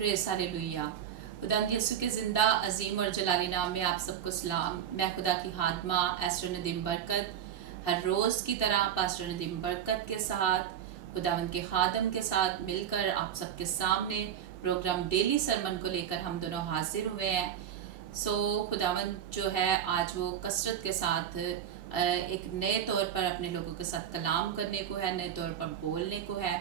Praise hallelujah. खुदावंद यीशु के ज़िंदा अजीम और जलाली नाम में आप सबको सलाम। मैं खुदा की खादमा एस्टर नदीम बरकत हर रोज़ की तरह पास्टर नदीम बरकत के साथ खुदावंद के खादम के साथ मिलकर आप सबके सामने प्रोग्राम डेली सरमन को लेकर हम दोनों हाजिर हुए हैं। खुदावंद जो है आज वो कसरत के साथ एक नए तौर पर अपने लोगों के साथ कलाम करने को है, नए तौर पर बोलने को है।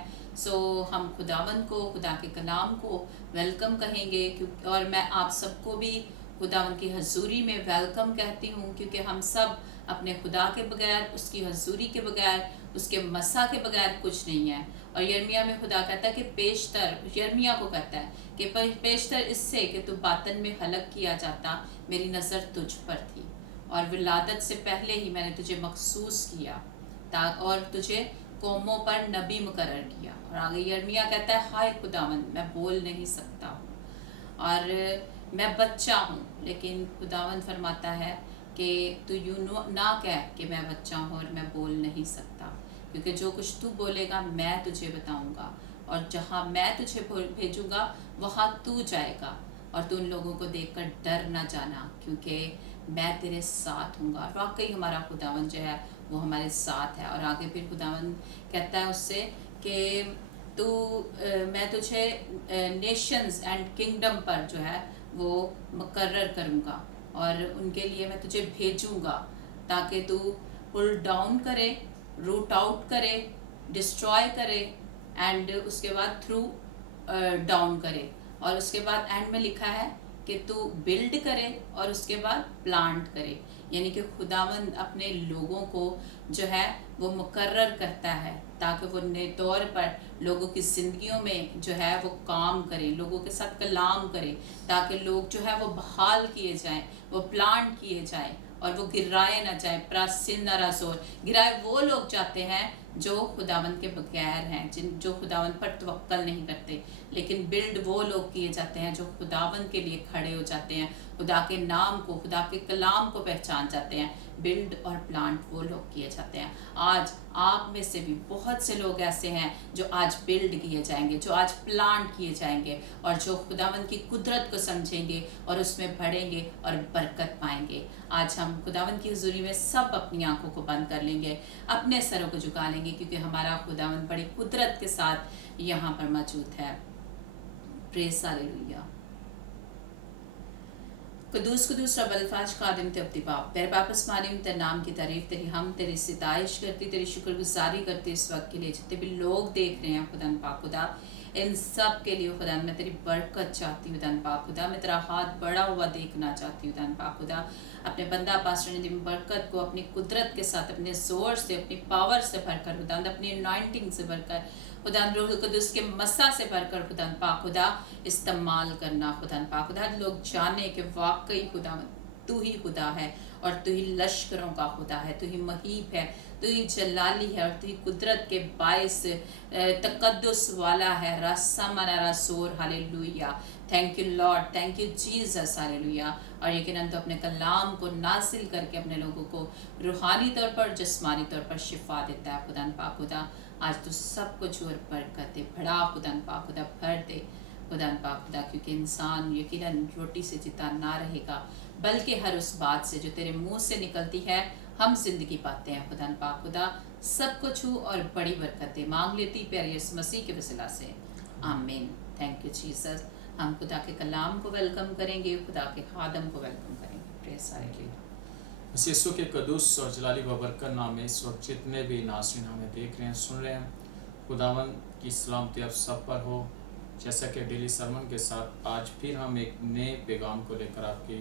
हम खुदावंद को, खुदा के कलाम को वेलकम कहेंगे और मैं आप सबको भी खुदावंद की हजूरी में वेलकम कहती हूँ, क्योंकि हम सब अपने खुदा के बगैर, उसकी हजूरी के बगैर, उसके मसा के बगैर कुछ नहीं है। और यर्मिया में खुदा कहता है कि पेशतर, यर्मिया को कहता है कि पेशतर इससे कि तू बातन में हलक किया जाता, मेरी नज़र तुझ पर थी और विलादत से पहले ही मैंने तुझे मखसूस किया और तुझे कौमों पर नबी मुकर्रर किया। और आगे यर्मिया कहता है, हाय खुदावंद मैं बोल नहीं सकता हूँ और मैं बच्चा हूँ, लेकिन खुदावंद फरमाता है कि तू यूँ ना कह कि मैं बच्चा हूँ और मैं बोल नहीं सकता, क्योंकि जो कुछ तू बोलेगा मैं तुझे बताऊँगा और जहाँ मैं तुझे भेजूँगा वहाँ तू जाएगा और तू उन लोगों को देखकर डर ना जाना, क्योंकि मैं तेरे साथ हूँगा। वाकई हमारा खुदावंद जो है वो हमारे साथ है। और आगे फिर खुदावंद कहता है उससे कि तू मैं तुझे नेशंस एंड किंगडम पर जो है वो मुकर्रर करूँगा और उनके लिए मैं तुझे भेजूँगा ताकि तू पुल डाउन करे, रूट आउट करे, डिस्ट्रॉय करे एंड उसके बाद थ्रू डाउन करे। और उसके बाद एंड में लिखा है कि तू बिल्ड करे और उसके बाद प्लांट करे। यानी कि खुदावंद अपने लोगों को जो है वो मुकर्रर करता है ताकि वो नए तौर पर लोगों की ज़िंदगियों में जो है वो काम करें, लोगों के साथ कलाम करें, ताकि लोग जो है वो बहाल किए जाएं, वो प्लांट किए जाएं और वो गिराए ना जाए। प्रासिन नाराजोर गिराए वो लोग जाते हैं जो खुदावंद के बगैर हैं, जो खुदावंद पर तवक्कल नहीं करते, लेकिन बिल्ड वो लोग किए जाते हैं जो खुदावंद के लिए खड़े हो जाते हैं, खुदा के नाम को, खुदा के कलाम को पहचान जाते हैं। बिल्ड और प्लांट वो लोग किए जाते हैं। आज आप में से भी बहुत से लोग ऐसे हैं जो आज बिल्ड किए जाएंगे, जो आज प्लांट किए जाएंगे और जो खुदावंद की कुदरत को समझेंगे और उसमें बढ़ेंगे और बरकत पाएंगे। आज हम खुदावंद की हुजूरी में सब अपनी आंखों को बंद कर लेंगे, अपने सरों को झुका लेंगे, क्योंकि हमारा खुदावंद बड़ी कुदरत के साथ यहाँ पर मौजूद है। Praise hallelujah. कदूस कदूस रब अल्फाज कादिम ते अपनी बाप तेरे वापस मानिम तेरे नाम की तारीफ, तेरी हम तेरी सिताइश करती, तेरी शुक्रगुजारी करती इस वक्त के लिए जितने भी लोग देख रहे हैं खुदा पाक खुदा, इन सब के लिए खुदा मैं तेरी बरकत चाहती हूँ। खुदा पाक खुदा मैं तेरा हाथ बढ़ा हुआ देखना चाहती हूँ। खुदा पाक खुदा अपने बंदा पास्टर नदीम बरकत को अपनी कुदरत के साथ, अपने जोर से, अपनी पावर से भरकर खुदा, अपनी अनॉइंटिंग से भरकर खुदा, रूह कुदस के मसा से भरकर खुदा पाक खुदा इस्तेमाल करना। खुदा पाक खुदा लोग जाने कि वाकई खुदा तू ही खुदा है और तू ही लश्करों का खुदा है, तू ही महीब है, तू ही जलाली है और तू ही कुदरत के बायस तकद्दुस वाला है। रस्समना रसूल hallelujah. Thank you Lord, thank you Jesus hallelujah. और यकीनन तो अपने कलाम को नासिल करके अपने लोगों को रूहानी तौर पर, जिस्मानी तौर पर शिफा देता है। खुदा पाक खुदा आज तो सब कुछ और बरकत दे, बड़ा खुदा पाक खुदा भर दे खुदा पाक खुदा, क्योंकि इंसान यकीनन रोटी से जिता ना रहेगा बल्कि हर उस बात से जो तेरे मुंह से निकलती है हम जिंदगी पाते हैं। खुदा पाक खुदा सब कुछ छू और बड़ी बरकतें मांग लेती प्यारे यीशु मसीह के वसीला से, आमीन। Thank you Jesus. हम खुदा के कलाम को वेलकम करेंगे, खुदा के खादम को वेलकम करेंगे। Praise hallelujah. यीशु के कदूस और जलाली बबरकत नाम में इस वक्त जितने भी नाज़रीन हमें देख रहे हैं, सुन रहे हैं, खुदावंद की सलामती आप सब पर हो। जैसा कि डेली सरमन के साथ आज फिर हम एक नए पैगाम को लेकर आपकी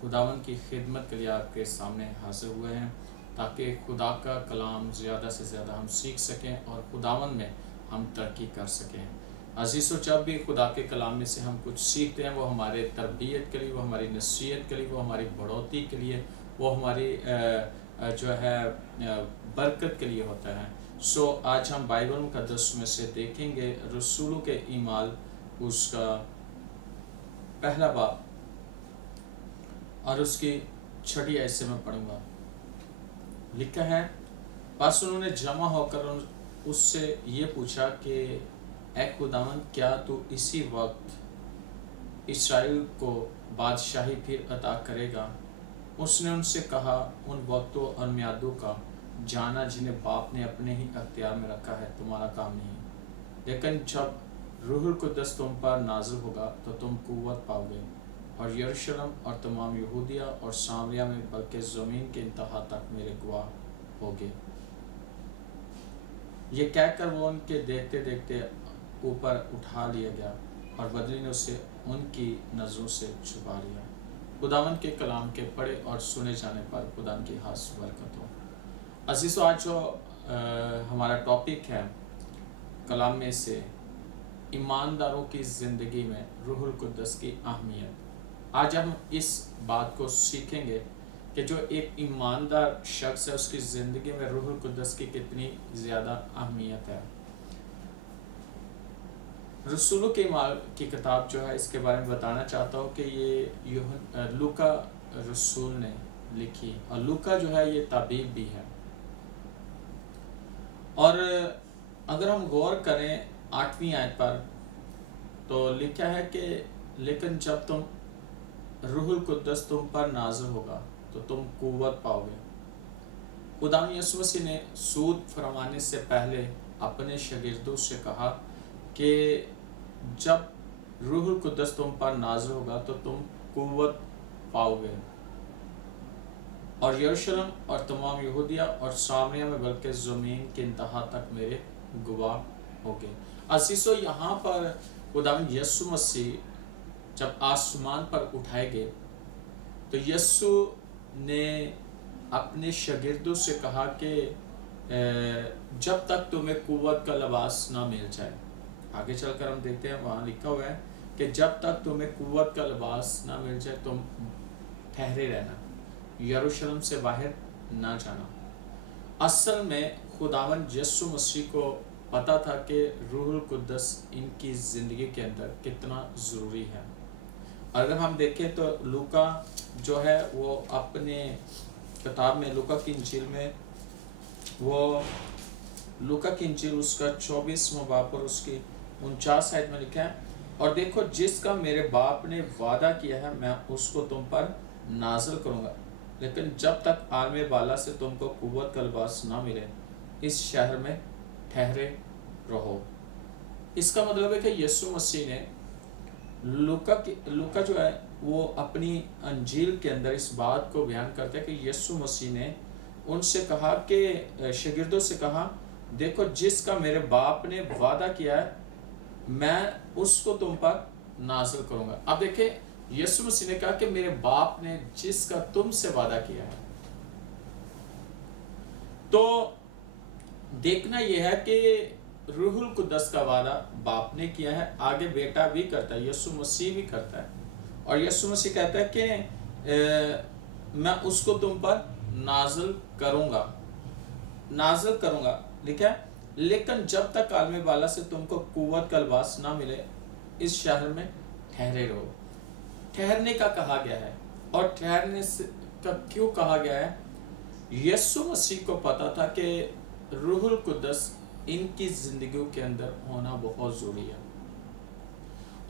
खुदावंद की खिदमत के लिए आपके सामने हाजिर हुए हैं, ताकि खुदा का कलाम ज़्यादा से ज़्यादा हम सीख सकें और खुदावंद में हम तरक्की कर सकें। अज़ीज़, जब भी खुदा के कलाम में से हम कुछ सीखते हैं वो हमारे तरबियत के लिए, वो हमारी नसीहत के लिए, वो हमारी बढ़ोतरी के लिए, वो हमारी जो है बरकत के लिए होता है। आज हम बाइबल मुक़द्दस में से देखेंगे रसूलों के ईमाल उसका पहला बाब और उसकी 6 आयत से मैं पढ़ूंगा। लिखा है, बस उन्होंने जमा होकर उससे ये पूछा कि ए खुदावन क्या तू इसी वक्त इसराइल को बादशाही फिर अता करेगा? उसने उनसे कहा, उन वक्तों और मियादों का जाना जिन्हें बाप ने अपने ही अख्तियार में रखा है तुम्हारा काम नहीं है, लेकिन जब रूहुल कुद्दस तुम पर नाज़िल होगा तो तुम कुव्वत पाओगे और यरूशलेम और तमाम यहूदिया और सामरिया में बल्कि ज़मीन के इंतहा तक मेरे गवाह होगे। ये कहकर वो उनके देखते देखते ऊपर उठा लिया गया और बदली ने उसे उनकी नज़रों से छुपा लिया। खुदावन के कलाम के पढ़े और सुने जाने पर खुदावन की खास बरकत हो। अज़ीज़ों, आज जो हमारा टॉपिक है कलाम में से ईमानदारों की ज़िंदगी में रूहुल कुद्दस की अहमियत, आज हम इस बात को सीखेंगे कि जो एक ईमानदार शख्स है उसकी ज़िंदगी में रूहुल कुद्दस की कितनी ज़्यादा अहमियत है। रसूलों के माल की किताब जो है इसके बारे में बताना चाहता हूँ कि ये लूका रसूल ने लिखी, और लूका जो है ये ताबीब भी है। और अगर हम गौर करें 8वीं आयत पर तो लिखा है कि लेकिन जब तुम रूहुल कुद्दस तुम पर नाज़िल होगा तो तुम कुव्वत पाओगे। खुदावंद यीशु मसीह ने सूद फरमाने से पहले अपने शागिर्दों से कहा कि जब रूहुल कुद्दस तुम पर नाज़िल होगा तो तुम कुव्वत पाओगे और यरूशलेम और तमाम यहूदिया और सामरिया में बल्कि ज़मीन के इंतहा तक मेरे गवाह होगे। अज़ीज़ों, यहाँ पर खुदावंद यीशु मसीह जब आसमान पर उठाए गए तो यीशु ने अपने शागिर्दों से कहा कि जब तक तुम्हें कुव्वत का लिबास ना मिल जाए, आगे चलकर हम देखते हैं वहाँ लिखा हुआ है कि जब तक तुम्हें कुव्वत का लिबास ना मिल जाए तुम ठहरे रहना, यरूशलेम से बाहर ना जाना। असल में खुदावंद यीशु मसीह को पता था कि रूहुल कुद्दस इनकी ज़िंदगी के अंदर कितना ज़रूरी है। अगर हम देखें तो लूका जो है वो अपने किताब में लूका की इंजील में वो लूका की इंजील उसका 24वां बाब और उसकी 49 आयत में लिखा है, और देखो जिसका मेरे बाप ने वादा किया है मैं उसको तुम पर नाज़िल करूँगा, लेकिन जब तक आलम बाला से तुमको कुव्वत का लिबास ना मिले इस शहर में ठहरे रहो। इसका मतलब है कि यीशु मसीह ने लूका जो है वो अपनी अंजील के अंदर इस बात को बयान करता है कि यीशु मसीह ने उनसे कहा कि शागिर्दों से कहा, देखो जिसका मेरे बाप ने वादा किया है मैं उसको तुम पर नाज़िल करूँगा। अब देखें, यीशु मसीह ने कहा कि मेरे बाप ने जिसका तुमसे वादा किया है, तो देखना यह है कि रूहुल कुद्दस का वादा बाप ने किया है, आगे बेटा भी करता है, यीशु मसीह भी करता है, और यीशु मसीह कहता है कि मैं उसको तुम पर नाज़िल करूँगा, लिखा है, लेकिन जब तक आलम बाला से तुमको कुव्वत का लिबास ना मिले इस शहर में ठहरे रहो। ठहरने का कहा गया है, और ठहरने का क्यों कहा गया है? यीशु मसीह को पता था कि रूहुल कुद्दस इनकी जिंदगियों के अंदर होना बहुत ज़रूरी है,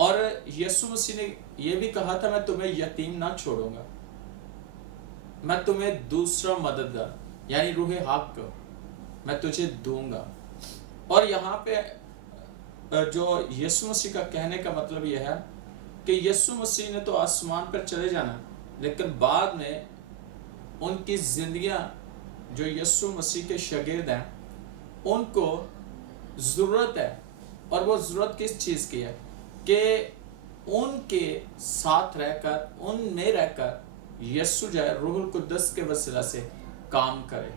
और यीशु मसीह ने यह भी कहा था मैं तुम्हें यतीम ना छोड़ूंगा, मैं तुम्हें दूसरा मददगार यानी रूह हक मैं तुझे दूंगा। और यहाँ पे जो यीशु मसीह का कहने का मतलब यह है कि यीशु मसीह ने तो आसमान पर चले जाना, लेकिन बाद में उनकी जिंदगियां जो यीशु मसीह के शागिर्द हैं उनको ज़रूरत है, और वो ज़रूरत किस चीज़ की है कि उनके साथ रहकर उनमें रहकर यीशु जो है रूहुल कुद्दस के वसीला से काम करे।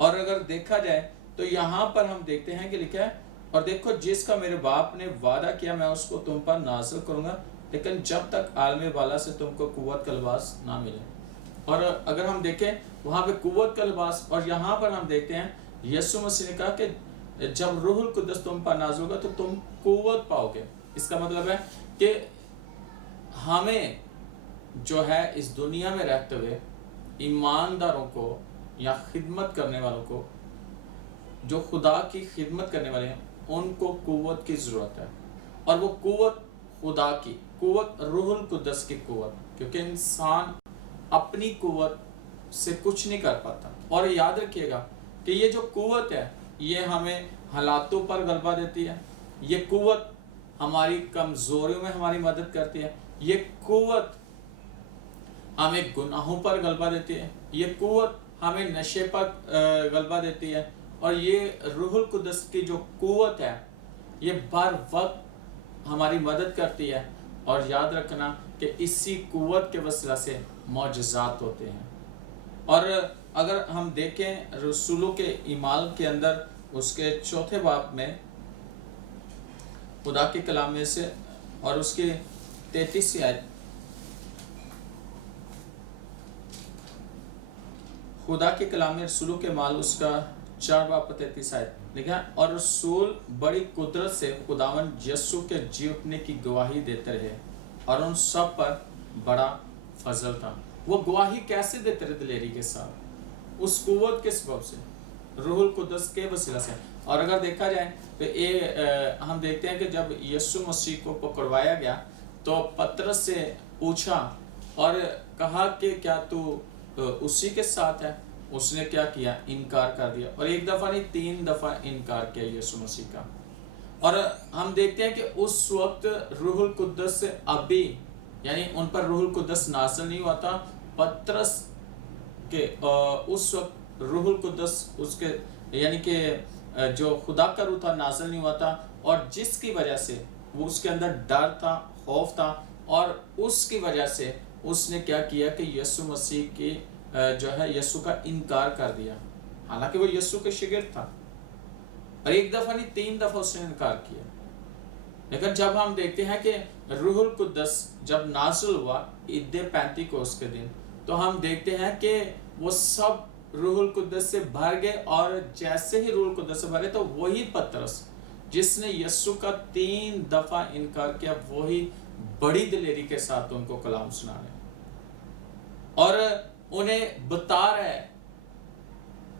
और अगर देखा जाए तो यहाँ पर हम देखते हैं कि लिखा है, और देखो जिसका मेरे बाप ने वादा किया मैं उसको तुम पर नाज़िल करूँगा, लेकिन जब तक आलम बाला से तुमको कुव्वत का लिबास ना मिले। और अगर हम देखें वहाँ पे कुव्वत का लिबास, और यहाँ पर हम देखते हैं यीशु मसीह ने कहा कि जब रूहुल कुद्दस तुम पर नाज़िल होगा तो तुम कुव्वत पाओगे। इसका मतलब है कि हमें जो है इस दुनिया में रहते हुए ईमानदारों को या खिदमत करने वालों को, जो खुदा की खिदमत करने वाले हैं, ان کو قوت کی ضرورت ہے، اور وہ قوت خدا کی قوت، روح القدس کی قوت، کیونکہ انسان اپنی قوت سے کچھ نہیں کر پاتا۔ اور یاد رکھیے گا کہ یہ جو قوت ہے یہ ہمیں حالاتوں پر غلبہ دیتی ہے، یہ قوت ہماری کمزوریوں میں ہماری مدد کرتی ہے، یہ قوت ہمیں گناہوں پر غلبہ دیتی ہے، یہ قوت ہمیں نشے پر غلبہ دیتی ہے، اور یہ روح القدس کی جو قوت ہے یہ بر وقت ہماری مدد کرتی ہے۔ اور یاد رکھنا کہ اسی قوت کے وسیلہ سے معجزات ہوتے ہیں۔ اور اگر ہم دیکھیں رسولوں کے اعمال کے اندر اس کے 4 باب میں خدا کے کلام میں سے اور اس کی 33 آیت، خدا کے کلام میں رسولوں کے اعمال اس کا 4 باب 33 آیت لکھا، اور رسول بڑی قدرت سے خداوند یسوع کے جی اٹھنے کی گواہی دیتے رہے، اور ان سب پر بڑا فضل تھا۔ وہ گواہی کیسے دیتے رہے؟ دلیری کے ساتھ، اس قوت کے سبب سے، روح القدس کے وسیلہ سے۔ اور اگر دیکھا جائے تو ہم دیکھتے ہیں کہ جب یسوع مسیح کو پکڑوایا گیا تو پطرس سے پوچھا اور کہا کہ کیا تو اسی کے ساتھ ہے؟ اس نے کیا کیا؟ انکار کر دیا، اور 1 دفعہ نہیں 3 دفعہ انکار کیا یسوع مسیح کا۔ اور ہم دیکھتے ہیں کہ اس وقت روح القدس ابھی، یعنی ان پر روح القدس نازل نہیں ہوا تھا۔ پطرس کے اس وقت روح القدس اس کے یعنی کہ جو خدا کا روح تھا نازل نہیں ہوا تھا، اور جس کی وجہ سے وہ اس کے اندر ڈر تھا، خوف تھا، اور اس کی وجہ سے اس نے کیا کیا کہ یسوع مسیح کی جو ہے یسوع کا انکار کر دیا، حالانکہ وہ یسوع کے شاگرد تھا، اور 1 دفعہ نہیں 3 دفعہ اس نے انکار کیا۔ لیکن جب ہم دیکھتے ہیں کہ روح القدس جب نازل ہوا عید پینتیکوس کے دن، تو ہم دیکھتے ہیں کہ وہ سب روح القدس سے بھر گئے، اور جیسے ہی روح القدس سے بھرے تو وہی پطرس جس نے یسوع کا 3 دفعہ انکار کیا، وہی بڑی دلیری کے ساتھ ان کو کلام سنا رہے اور انہیں بتا رہا ہے،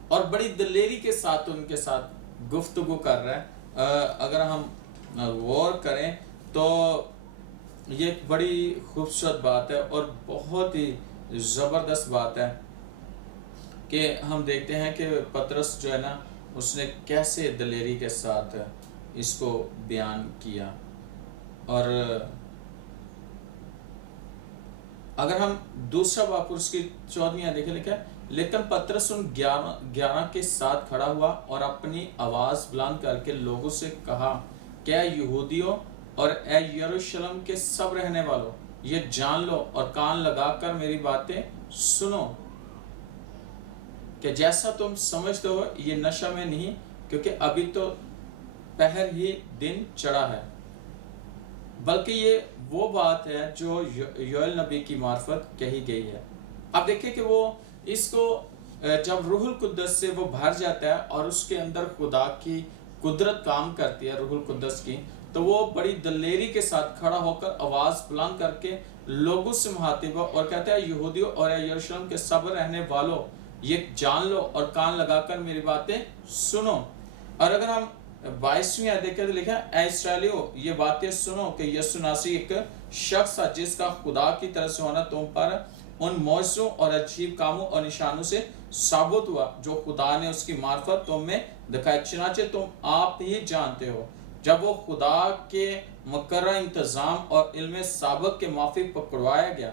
اور بڑی دلیری کے ساتھ ان کے ساتھ گفتگو کر رہا ہے۔ اگر ہم غور کریں تو یہ ایک بڑی خوبصورت بات ہے اور بہت ہی زبردست بات ہے کہ ہم دیکھتے ہیں کہ پطرس جو ہے نا اس نے کیسے دلیری کے ساتھ اس کو بیان کیا۔ اور اگر ہم دوسرا باب اس کی 14ویں دیکھیں، لکھا ہے لیکن پطرس ان 11 کے ساتھ کھڑا ہوا اور اپنی آواز بلند کر کے لوگوں سے کہا کہ اے یہودیوں اور اے یروشلم کے سب رہنے والوں، یہ جان لو اور کان لگا کر میری باتیں سنو کہ جیسا تم سمجھتے ہو یہ نشہ میں نہیں، کیونکہ ابھی تو پہر ہی دن چڑھا ہے، بلکہ یہ وہ بات ہے جو یوئیل نبی کی معرفت کہی گئی ہے۔ اب دیکھیں کہ وہ اس کو جب روح القدس سے وہ بھر جاتا ہے اور اس کے اندر خدا کی قدرت کام کرتی ہے روح القدس کی، تو وہ بڑی دلیری کے ساتھ کھڑا ہو کر آواز بلند کر کے لوگوں سے مخاطب اور کہتا ہے یہودیوں اور یروشلم کے سب رہنے والوں، یہ جان لو اور کان لگا کر میری باتیں سنو۔ اور اگر ہم 22ویں آیت دیکھیں تو لکھا ہے اے اسرائیلیو یہ باتیں سنو کہ یسوع ناصری ایک شخص تھا جس کا خدا کی طرف سے ہونا تم پر ان معجزوں اور عجیب کاموں اور نشانوں سے ثابت ہوا جو خدا نے اس کی معرفت تم میں دکھائی، چنانچہ تم آپ ہی جانتے ہو۔ جب وہ خدا کے مقررہ انتظام اور علم سابق کے موافق پکڑوایا گیا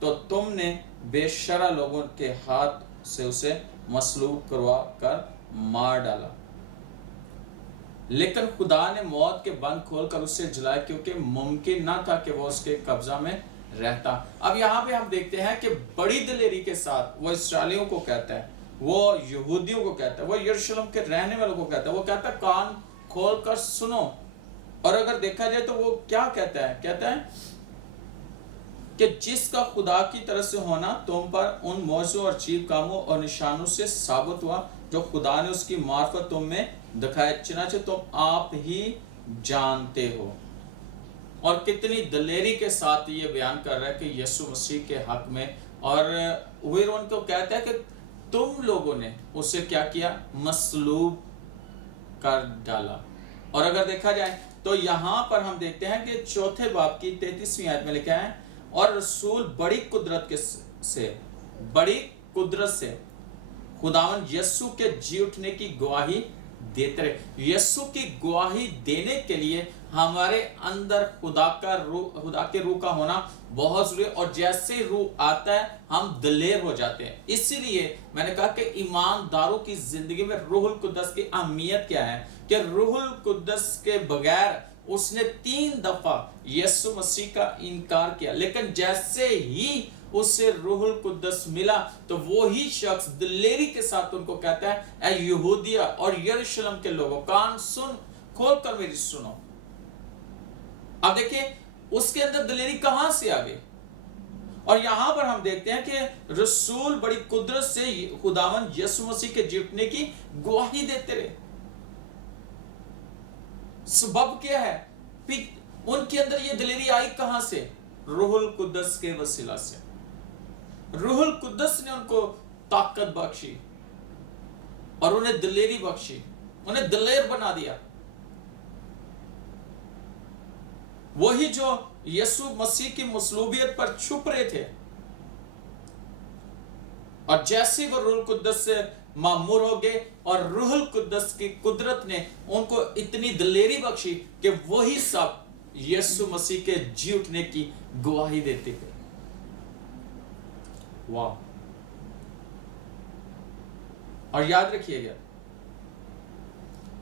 تو تم نے بے شرع لوگوں کے ہاتھ سے اسے مصلوب کروا کر مار ڈالا، لیکن خدا نے موت کے بند کھول کر اسے جلایا کیونکہ ممکن نہ تھا کہ وہ اس کے قبضہ میں رہتا۔ اب یہاں پہ ہم دیکھتے ہیں کہ بڑی دلیری کے ساتھ وہ اسرائیلیوں کو کہتا ہے، وہ یہودیوں کو کہتا ہے، وہ یروشلم کے رہنے والوں کو کہتا ہے، وہ کہتا ہے کان کھول کر سنو۔ اور اگر دیکھا جائے تو وہ کیا کہتا ہے کہ جس کا خدا کی طرف سے ہونا تم پر ان معجزوں اور عجیب کاموں اور نشانوں سے ثابت ہوا جو خدا نے اس کی معرفت تم میں دکھائے، چنانچہ تم آپ ہی جانتے ہو۔ اور کتنی دلیری کے ساتھ یہ بیان کر رہا ہے کہ یسوع مسیح کے حق میں، اور وہ ان کو کہتا ہے کہ تم لوگوں نے اسے کیا کیا؟ مصلوب کر ڈالا۔ اور اگر دیکھا جائے تو یہاں پر ہم دیکھتے ہیں کہ چوتھے باب کی 33ویں آیت میں لکھا ہے اور رسول بڑی قدرت سے خداوند یسوع کے جی اٹھنے کی گواہی دیتے رہے۔ یسوع کی گواہی دینے کے لیے ہمارے اندر خدا کے روح کا ہونا بہت ضروری ہے، اور جیسے روح آتا ہے ہم دلیر ہو جاتے ہیں۔ اسی لیے میں نے کہا کہ ایمانداروں کی زندگی میں روح القدس کی اہمیت کیا ہے، کہ روح القدس کے بغیر اس نے 3 دفعہ یسوع مسیح کا انکار کیا، لیکن جیسے ہی اس سے روح القدس ملا تو وہی شخص دلیری کے ساتھ ان کو کہتا ہے اے یہودیہ اور یروشلم کے لوگوں، کان سن کھول کر میری سنو۔ اب دیکھیں اس کے اندر دلیری کہاں سے آ گئی، اور یہاں پر ہم دیکھتے ہیں کہ رسول بڑی قدرت سے خداوند یسوع مسیح کے جی اٹھنے کی گواہی دیتے رہے۔ سبب کیا ہے؟ ان کے اندر یہ دلیری آئی کہاں سے؟ روح القدس کے وسیلہ سے۔ روح القدس نے ان کو طاقت بخشی اور انہیں دلیری بخشی، انہیں دلیر بنا دیا۔ وہی جو یسوع مسیح کی مصلوبیت پر چھپ رہے تھے، اور جیسے وہ روح القدس سے معمور ہو گئے اور روح القدس کی قدرت نے ان کو اتنی دلیری بخشی کہ وہی سب یسوع مسیح کے جی اٹھنے کی گواہی دیتے گئے۔ واہ! اور یاد رکھیے گا،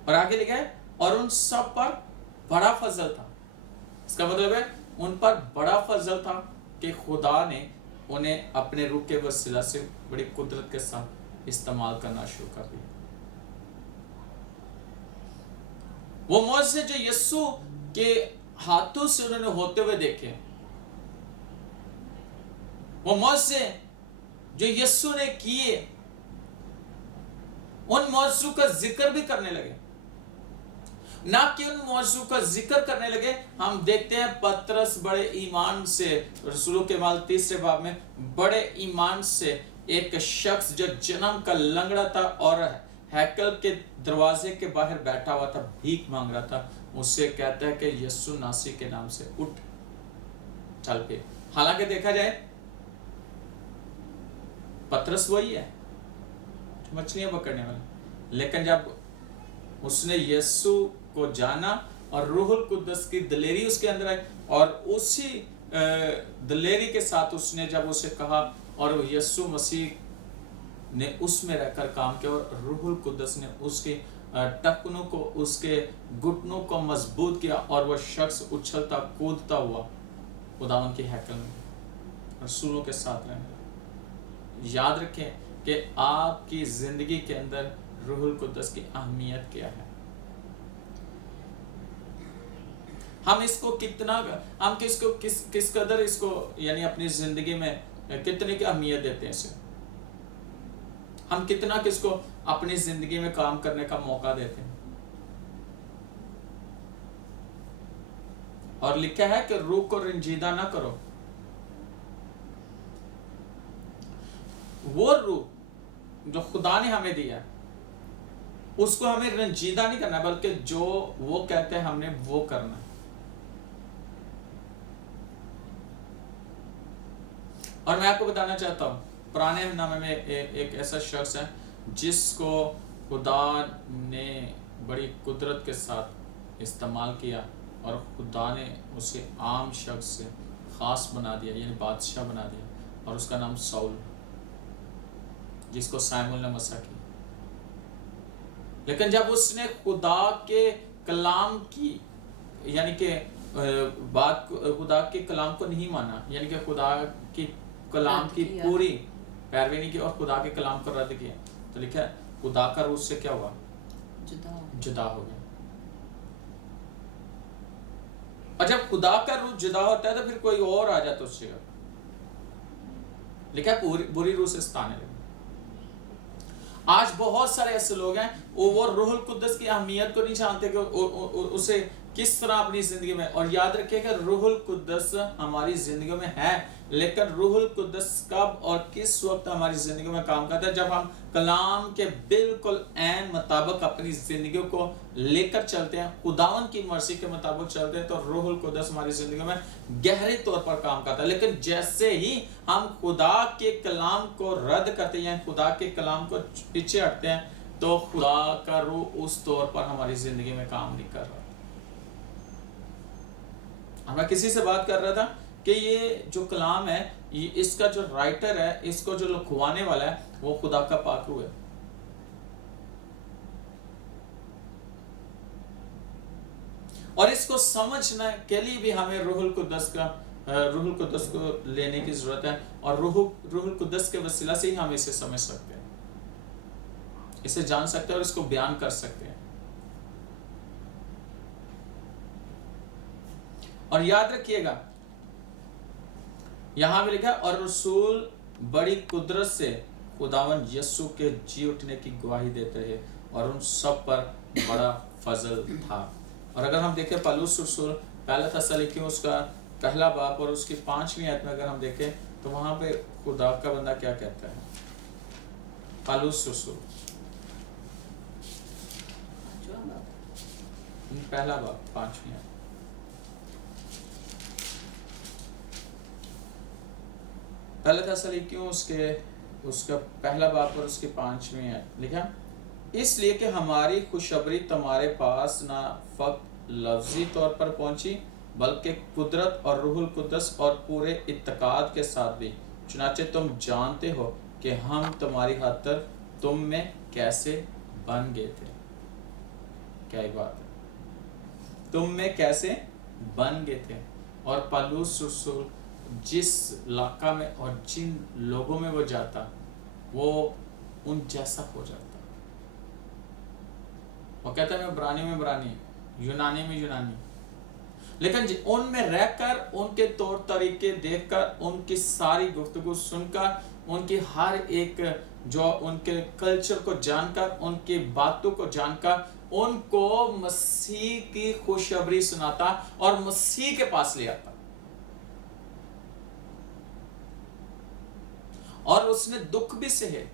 اور آگے لکھا ہے اور ان سب پر بڑا فضل تھا۔ اس کا مطلب ہے ان پر بڑا فضل تھا کہ خدا نے انہیں اپنے روح کے وسیلہ سے بڑی قدرت کے ساتھ استعمال کرنا شروع کر دیا۔ وہ معجزے جو یسوع کے ہاتھوں سے انہوں نے ہوتے ہوئے دیکھے، وہ معجزے جو یسوع نے کیے، ان معجزوں کا ذکر بھی کرنے لگے۔ نہ کہ ان معجزوں کا ذکر کرنے لگے، ہم دیکھتے ہیں پترس بڑے ایمان سے، رسولوں کے اعمال 3 باب میں بڑے ایمان سے ایک شخص جو جنم کا لنگڑا تھا اور ہیکل کے دروازے کے باہر بیٹھا ہوا تھا، بھیک مانگ رہا تھا، اس سے کہتا ہے کہ یسوع ناصری کے نام سے اٹھ چل پہ۔ حالانکہ دیکھا جائے پترس وہی ہے مچھلیاں پکڑنے والا، لیکن جب اس نے یسوع کو جانا اور روح القدس کی دلیری اس کے اندر آئی، اور اسی دلیری کے ساتھ اس نے جب اسے کہا، اور یسوع مسیح نے اس میں رہ کر کام کیا، اور روح القدس نے اس کے ٹکنوں کو، اس کے گھٹنوں کو مضبوط کیا، اور وہ شخص اچھلتا کودتا ہوا خداوند کی ہیکل میں رسولوں کے ساتھ رہنے لگا۔ یاد رکھیں کہ آپ کی زندگی کے اندر روح القدس کی اہمیت کیا ہے۔ ہم اس کو کتنا، ہم کس قدر اس کو یعنی اپنی زندگی میں کتنے کی اہمیت دیتے ہیں اسے، ہم کتنا کس کو اپنی زندگی میں کام کرنے کا موقع دیتے ہیں۔ اور لکھا ہے کہ روح کو رنجیدہ نہ کرو۔ وہ روح جو خدا نے ہمیں دیا ہے اس کو ہمیں رنجیدہ نہیں کرنا، بلکہ جو وہ کہتے ہیں ہم نے وہ کرنا ہے۔ اور میں آپ کو بتانا چاہتا ہوں، پرانے نامے میں ایک ایسا شخص ہے جس کو خدا نے بڑی قدرت کے ساتھ استعمال کیا، اور خدا نے اسے عام شخص سے خاص بنا دیا، یعنی بادشاہ بنا دیا، اور اس کا نام ساؤل، جس کو سائمون نے مسح کی۔ لیکن جب اس نے خدا کے کلام کی یعنی کہ خدا کے کلام کو نہیں مانا، یعنی کہ خدا کی کلام کی پوری پیروی نہیں کی اور خدا کے کلام کو رد کیا، تو لکھا ہے خدا کا روح سے کیا ہوا؟ جدا ہو گیا۔ اور جب خدا کا روح جدا ہوتا ہے تو پھر کوئی اور آ جاتا اس جگہ، لکھا ہے بری روح سے ستانے لگے۔ آج بہت سارے ایسے لوگ ہیں وہ روح القدس کی اہمیت کو نہیں جانتے کہ اسے किस तरह अपनी जिंदगी में, और याद रखिए कि रूहुल कुद्दस हमारी जिंदगी में है, लेकिन रूहुल कुद्दस कब और किस वक्त हमारी जिंदगी में काम करता है? जब हम कलाम के बिल्कुल ऐन मुताबिक अपनी जिंदगी को लेकर चलते हैं, खुदावन की मर्जी के मुताबिक चलते हैं, तो रूहुल कुद्दस हमारी जिंदगी में गहरे तौर पर काम करता है। लेकिन जैसे ही हम खुदा के कलाम को रद्द करते हैं, खुदा के कलाम को पीछे हटते हैं, तो खुदा का रूह उस तौर पर हमारी जिंदगी में काम नहीं कर रहा। मैं किसी से बात कर रहा था कि ये जो कलाम है, ये इसका जो राइटर है, इसको जो लिखवाने वाला है, वो खुदा का पाक रूह है। और इसको समझने के लिए भी हमें रूहुल कुद्दस को लेने की जरूरत है, और रूहुल कुद्दस के वसीला से ही हम इसे समझ सकते हैं, इसे जान सकते हैं और इसको बयान कर सकते हैं। और याद रखिएगा, यहां भी लिखा, और रसूल बड़ी कुदरत से खुदावन यीशु के जी उठने की गवाही देते रहे, और उन सब पर बड़ा फजल था। और अगर हम देखें पौलुस रसूल पहला थिस्सलुनीकियों उसका पहला बाब और उसकी 5वीं आयत में अगर हम देखें, तो वहां पे खुदा का बंदा क्या कहता है? पौलुस रसूल पहला बाब 5वीं आयत, पहला थिस्सलुनीकियों उसका पहला बाब और उसकी 5वीं आयत लिखा, इसलिए कि हमारी खुशखबरी तुम्हारे पास ना फक्त लफ्जी तौर पर पहुंची, बल्कि कुदरत और रूहुल कुद्दस और पूरे इत्तेकाद के साथ भी। चुनाचे तुम जानते हो कि हम तुम्हारी खातिर तुम में कैसे बन गए थे। क्या ही बात है, तुम में कैसे बन गए थे। और पौलुस रसूल जिस इलाका में और जिन लोगों में वो जाता, वो उन जैसा हो जाता। वो कहता है मैं इब्रानी में इब्रानी, यूनानी में यूनानी, लेकिन उनमें रहकर, उनके तौर तरीके देखकर, उनकी सारी गुफ्तगू सुनकर, उनकी हर एक जो उनके कल्चर को जानकर, उनकी बातों को जानकर, उनको मसीह की खुशखबरी सुनाता और मसीह के पास ले आता। और उसने दुख भी सहे,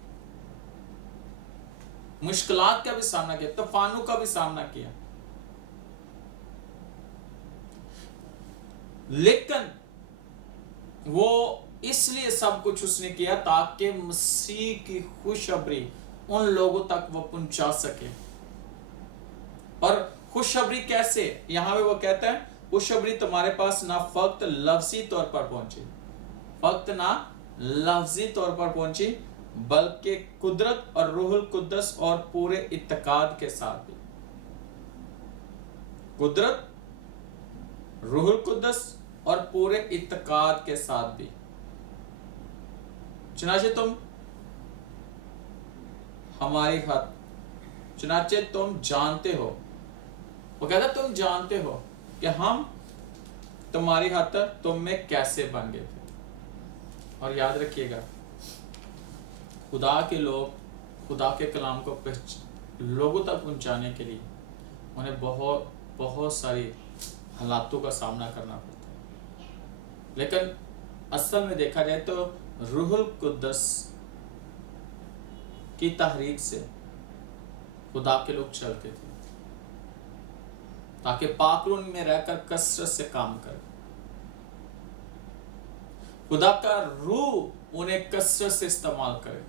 मुश्किलात का भी सामना किया, तूफानों का भी सामना किया, लेकिन वो इसलिए सब कुछ उसने किया ताकि मसीह की खुशखबरी उन लोगों तक वो पहुंचा सके। और खुशखबरी कैसे? यहां पे वो कहता है खुशखबरी तुम्हारे पास ना फक्त लफ्जी तौर पर पहुंची, फक्त ना लफ्जी तौर पर पहुंची, बल्कि कुदरत और रूहुल कुद्दस और पूरे इत्तेकाद के साथ भी। कुदरत, रूहुल कुद्दस और पूरे इत्तेकाद के साथ भी। चुनाचे तुम हमारी हाथ, चुनाचे तुम जानते हो, वो कहता तुम जानते हो कि हम तुम्हारी खातिर तुम में कैसे बन गए थे। और याद रखिएगा, खुदा के लोग खुदा के कलाम को लोगों तक पहुंचाने के लिए उन्हें बहुत बहुत सारी हालातों का सामना करना पड़ता है, लेकिन असल में देखा जाए तो रूहुल कुद्दस की तहरीक से खुदा के लोग चलते थे ताकि पाकरून में रहकर कसरत से काम करें। खुदा का रूह उन्हें कसरत से इस्तेमाल करे,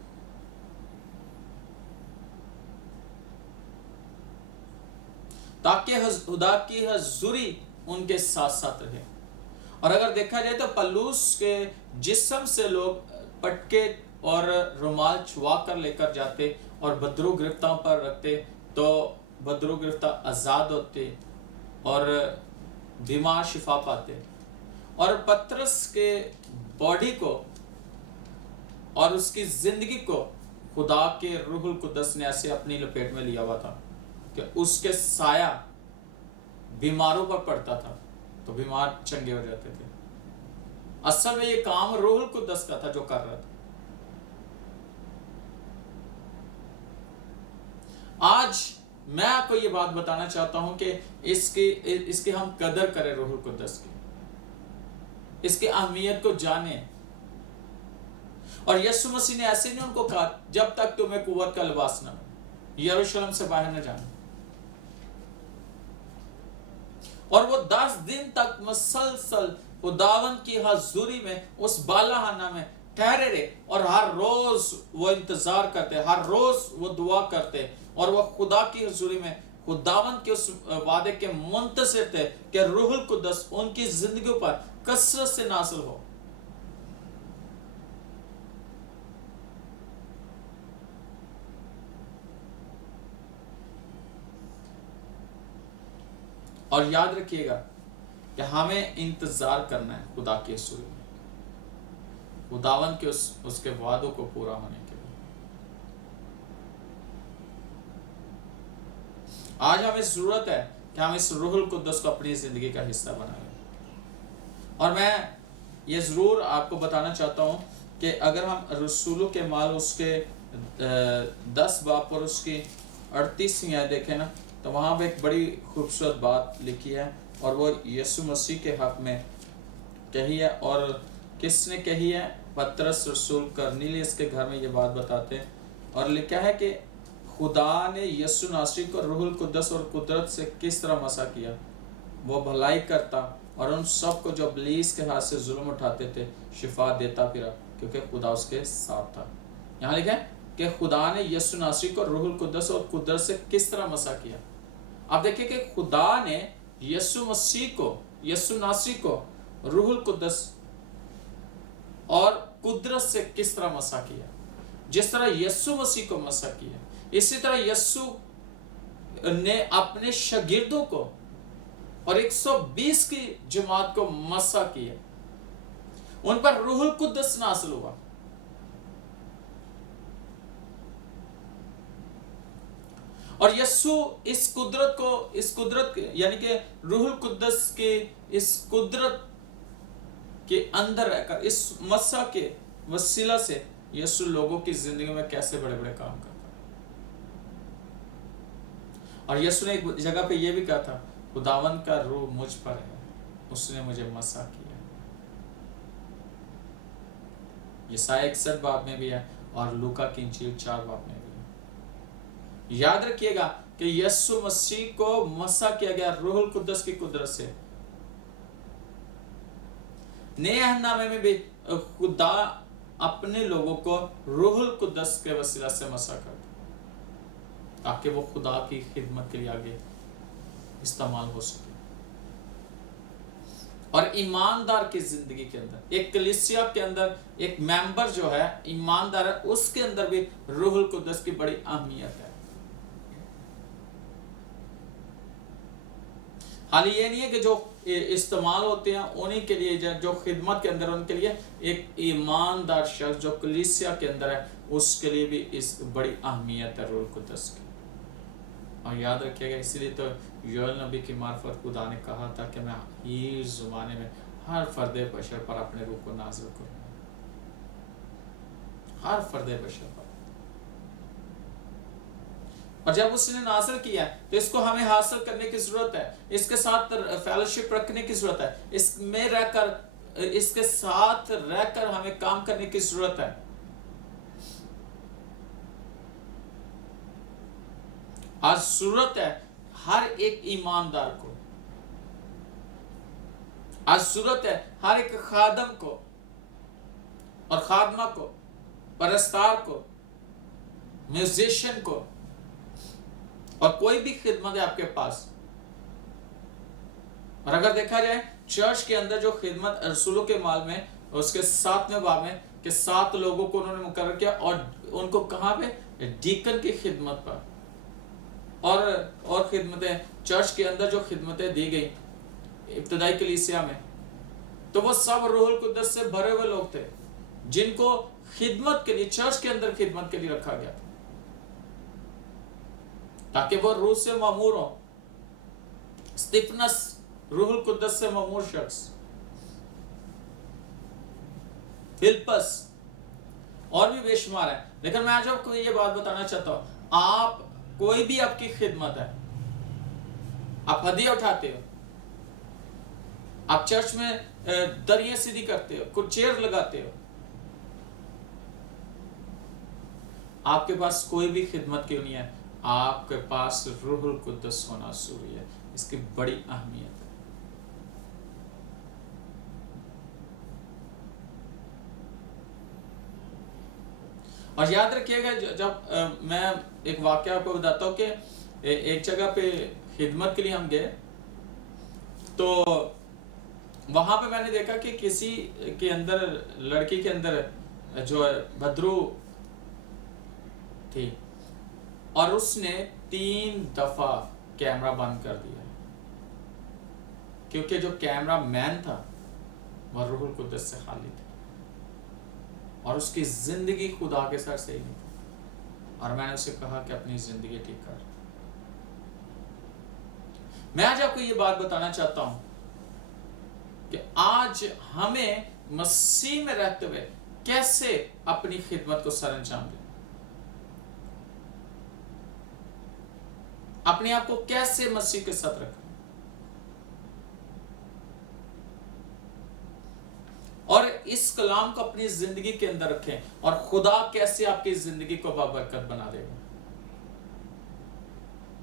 ताकि खुदा की हजूरी उनके साथ साथ रहे। और अगर देखा जाए तो पौलुस के जिस्म से लोग पटके और रुमाल छुआ कर लेकर जाते और बदरू गिरफ्तार पर रखते, तो बदरू गिरफ्तार आजाद होते और बीमार शिफा पाते। और पतरस के बॉडी को और उसकी जिंदगी को खुदा के रूहुल कुद्दस ने ऐसे अपनी लपेट में लिया हुआ था कि उसके साया बीमारों पर पड़ता था तो बीमार चंगे हो जाते थे। असल में ये काम रूहुल कुद्दस का था जो कर रहा था। आज میں آپ کو یہ بات بتانا چاہتا ہوں کہ اس کی ہم قدر کریں روح القدس کی، اس کی اہمیت کو جانیں. اور یسوع مسیح نے ایسے نہیں ان کو کہا جب تک تمہیں قوت کا لباس نہ ملے، یروشلم سے باہر نہ جانا. اور وہ 10 دن تک مسلسل خداوند کی حضوری میں اس بالا خانہ میں ٹھہرے رہے، اور ہر روز وہ انتظار کرتے، ہر روز وہ دعا کرتے، اور وہ خدا کی حضوری میں خداوند کے اس وعدے کے منتظر تھے کہ روح القدس ان کی زندگیوں پر کثرت سے نازل ہو. اور یاد رکھیے گا کہ ہمیں انتظار کرنا ہے خدا کے حضور میں، خداوند کے اس کے وعدوں کو پورا ہونے کے لیے. آج ہمیں ضرورت ہے کہ ہم اس روح القدس کو اپنی زندگی کا حصہ بنائیں. اور میں یہ ضرور آپ کو بتانا چاہتا ہوں کہ اگر ہم رسولوں کے مال اس کے 10 باب پر اس کی 38 آیت دیکھیں نا، تو وہاں پہ ایک بڑی خوبصورت بات لکھی ہے، اور وہ یسوع مسیح کے حق میں کہی ہے. اور کس نے کہی ہے؟ پترس رسول کرنیلیس کے گھر میں یہ بات بتاتے ہیں، اور لکھا ہے کہ خدا نے یسوع ناصری کو روح القدس اور قدرت سے کس طرح مسح کیا. وہ بھلائی کرتا اور ان سب کو جو ابلیس کے ہاتھ سے ظلم اٹھاتے تھے شفا دیتا پھرا، کیونکہ خدا اس کے ساتھ تھا. یہاں لکھا ہے کہ خدا نے یسوع ناصری کو روح القدس اور قدرت سے کس طرح مسح کیا. آپ دیکھیں کہ خدا نے یسوع مسیح کو، یسوع ناصری کو روح القدس اور قدرت سے کس طرح مسح کیا. جس طرح یسوع مسیح کو مسح کیا، اسی طرح یسوع نے اپنے شاگردوں کو اور 120 کی جماعت کو مسح کیا، ان پر روح القدس نازل ہوا. اور یسوع اس قدرت یعنی کہ روح القدس کے اس قدرت کے اندر رہ کر اس مسح کے وسیلہ سے یسوع لوگوں کی زندگی میں کیسے بڑے بڑے کام کرتا. اور یسوع نے ایک جگہ پہ یہ بھی کہا تھا، خداوند کا روح مجھ پر ہے، اس نے مجھے مسح کیا. یسایا 61 باب میں بھی ہے، اور لوکا کی انجیل 4 باب میں بھی ہے. یاد رکھیے گا کہ یسوع مسیح کو مسح کیا گیا روح القدس کی قدرت سے. نئے عہد نامے میں بھی خدا اپنے لوگوں کو روح القدس کے وسیلہ سے مسح کرتا تاکہ وہ خدا کی خدمت کے لیے آگے استعمال ہو سکے. اور ایماندار کی زندگی کے اندر، ایک کلیسیا کے اندر ایک ممبر جو ہے ایماندار ہے، اس کے اندر بھی روح القدس کی بڑی اہمیت ہے. حال یہ نہیں ہے کہ جو استعمال ہوتے ہیں انہی کے لیے، جو خدمت کے اندر ان کے لیے، ایک ایماندار شخص جو کلیسیا کے اندر ہے اس کے لیے بھی اس بڑی اہمیت ہے روح القدس کی. اور یاد رکھیے گا، اسی لیے تو یوئیل نبی کی معرفت خدا نے کہا تھا کہ میں اس زمانے میں ہر فرد بشر پر اپنے روح کو نازل کروں، ہر فرد بشر پر. اور جب اس نے نازل کیا تو اس کو ہمیں حاصل کرنے کی ضرورت ہے، اس کے ساتھ فیلوشپ رکھنے کی ضرورت ہے، اس میں رہ کر، اس کے ساتھ رہ کر ہمیں کام کرنے کی ضرورت ہے. آج ضرورت ہے ہر ایک ایماندار کو، آج ضرورت ہے ہر ایک خادم کو اور خادمہ کو، پرستار کو، میوزیشین کو، اور کوئی بھی خدمت ہے آپ کے پاس. اور اگر دیکھا جائے چرچ کے اندر جو خدمت رسولوں کے مال میں اس کے 7ویں باب میں کہ 7 لوگوں کو انہوں نے مقرر کیا، اور ان کو کہاں پہ؟ ڈیکن کی خدمت پر. اور خدمتیں چرچ کے اندر جو خدمتیں دی گئی ابتدائی کلیسیا میں، تو وہ سب روح القدس سے بھرے ہوئے لوگ تھے جن کو خدمت کے لیے، چرچ کے اندر خدمت کے لیے رکھا گیا تھا تاکہ وہ روح سے معمور ہو. اسطفنس روح القدس سے معمور شخص، فلپس، اور بھی بے شمار ہے. لیکن میں آج آپ کو یہ بات بتانا چاہتا ہوں، آپ कोई भी आपकी खिदमत है, आप हदिया उठाते हो, आप चर्च में दरिया सीधी करते हो, कुछ चेयर लगाते हो, आपके पास कोई भी खिदमत क्यों नहीं है, आपके पास रूहुल कुद्दस होना जरूरी है। इसकी बड़ी अहमियत है। और याद रखिएगा, जब मैं एक वाक्य आपको बताता हूँ कि एक जगह पे खिदमत के लिए हम गए, तो वहां पे मैंने देखा कि किसी के अंदर, लड़की के अंदर जो है भद्रू थी, और उसने 3 दफा कैमरा बंद कर दिया, क्योंकि जो कैमरा मैन था वह रूहुल कुद्दस से खाली था और उसकी जिंदगी खुदा के साथ सही नहीं थी। और मैंने उसे कहा कि अपनी जिंदगी ठीक कर। मैं आज आपको ये बात बताना चाहता हूं कि आज हमें मसीह में रहते हुए कैसे अपनी खिदमत को सर अंजाम दें, अपने आप को कैसे मसीह के साथ रखें, और इस कलाम को अपनी जिंदगी के अंदर रखें, और खुदा कैसे आपकी जिंदगी को बाबरकत बना देगा।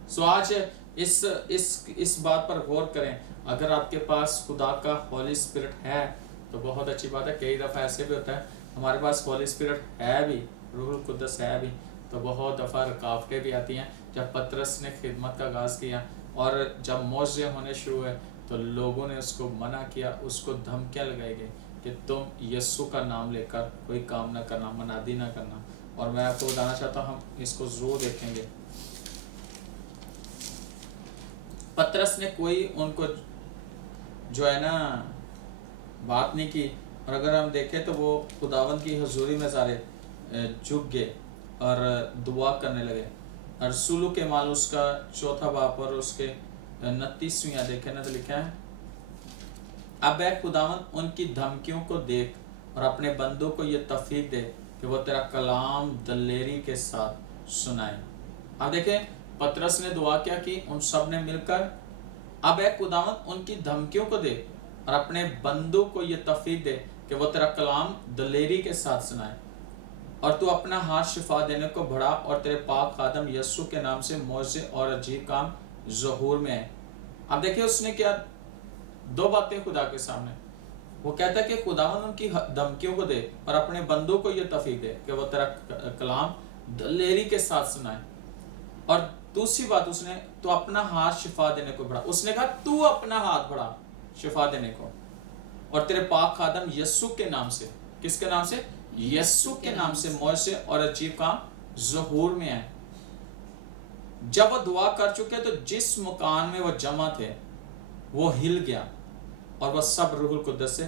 सो आज इस बात पर गौर करें। अगर आपके पास खुदा का होली स्पिरिट है तो बहुत अच्छी बात है। कई दफ़ा ऐसे भी होता है हमारे पास होली स्पिरिट है भी, रूहुल कुद्दस है भी, तो बहुत दफ़ा रुकावटें भी आती हैं। जब पतरस ने खिदमत का आगाज़ किया और जब मौजे होने शुरू हुए तो लोगों ने उसको मना किया, उसको धमकियाँ लगाई गई कि तुम यीशु का नाम लेकर कोई काम ना करना, मनादी ना करना। और मैं आपको बताना चाहता हूँ, हम इसको ज़रूर देखेंगे। पतरस ने कोई उनको जो है ना बात नहीं की, और अगर हम देखें तो वो खुदावंद की हुजूरी में सारे झुक गए और दुआ करने लगे। और रसूलों के माल उसका 4 बाब और उसके 29 देखे ना, तो लिखा है, अब ऐ खुदावंद उनकी धमकियों को देख और अपने बंदों को ये तौफीक दे कि वो तेरा कलाम दलेरी के साथ सुनाए। अब देखें पतरस ने दुआ क्या की, उन सब ने मिलकर, अब ऐ खुदावंद उनकी धमकियों को दे और अपने बंदों को ये तौफीक दे कि वो तेरा कलाम दलेरी के साथ सुनाए, और तू अपना हाथ शिफा देने को बढ़ा और तेरे पाक खादम यीशु के नाम से मौजे और अजीब काम ज़हूर में है। अब देखिए उसने क्या 2 बातें खुदा के सामने। वो कहता है कि खुदावन उनकी धमकियों को दे और अपने बंदों को ये तौफीक दे कि वो तेरा कलाम दलेरी के साथ सुनाए। और दूसरी बात उसने, तो अपना हाथ शिफा देने को बढ़ा। उसने कहा तू अपना हाथ बढ़ा शिफा देने को, और तेरे पाक खादम यीशु के नाम से, किसके नाम से? यीशु के नाम से मौजे और अजीब काम ज़हूर में है। जब वो दुआ कर चुके तो जिस मकान में वो जमा थे वो हिल गया और वह सब रूहुल कुद्दस से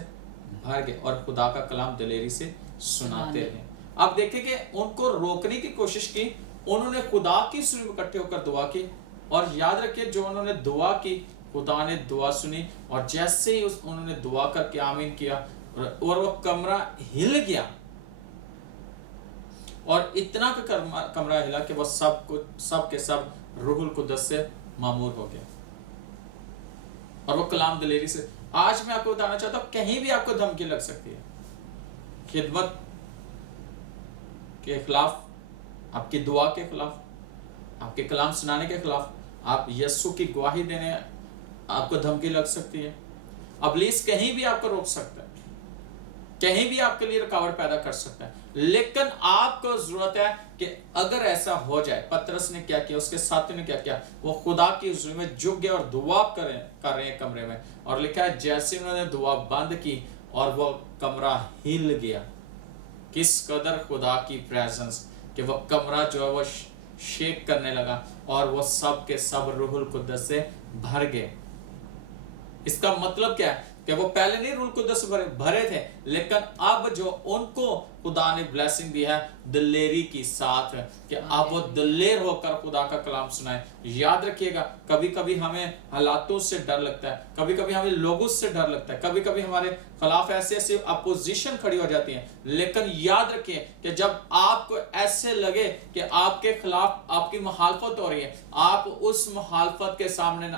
भर गए और खुदा का कलाम दलेरी से सुनाते रहे। अब देखें कि उनको रोकने की कोशिश की, उन्होंने खुदा की सुनी में इकट्ठे होकर दुआ की, और याद रखिए जो उन्होंने दुआ की खुदा ने दुआ सुनी, और जैसे ही उन्होंने दुआ करके आमीन किया और वो कमरा हिल गया, और इतना का कमरा हिला कि वो सब के सब रूहुल कुद्दस से मामूर हो गया और वो कलाम दलेरी से। आज मैं आपको बताना चाहता हूँ, कहीं भी आपको धमकी लग सकती है, खिदमत के खिलाफ, आपकी दुआ के खिलाफ, आपके कलाम सुनाने के खिलाफ, आप यीशु की गवाही देने आपको धमकी लग सकती है। इब्लीस कहीं भी आपको रोक सकता है, कहीं भी आपके लिए रुकावट पैदा कर सकता है, लेकिन आपको जरूरत है कि अगर ऐसा हो जाए, पतरस ने क्या किया, उसके साथियों ने क्या किया, वो खुदा की हुजूरी में झुक गए और दुआ कर रहे हैं कमरे में, और लिखा है जैसे उन्होंने दुआ बंद की और वो कमरा हिल गया। किस कदर खुदा की प्रेजेंस कि वो कमरा जो है वो शेक करने लगा और वो सब के सब रूहुल कुद्दस से भर गए। इसका मतलब क्या है कि वो पहले नहीं रूहुल कुद्दस से भरे थे, लेकिन अब जो उनको खुदा ने ब्लेसिंग दी है दिलेरी की साथ, कि आप वो दिलेर होकर खुदा का कलाम सुनाएं। याद रखिएगा, कभी कभी हमें हालातों से डर लगता है, कभी कभी हमें लोगों से डर लगता है, कभी कभी हमारे खिलाफ ऐसे ऐसे अपोजिशन खड़ी हो जाती है, लेकिन याद रखिए कि जब आपको ऐसे लगे कि आपके खिलाफ आपकी मुखालफत हो रही है, आप उस मुखालफत के सामने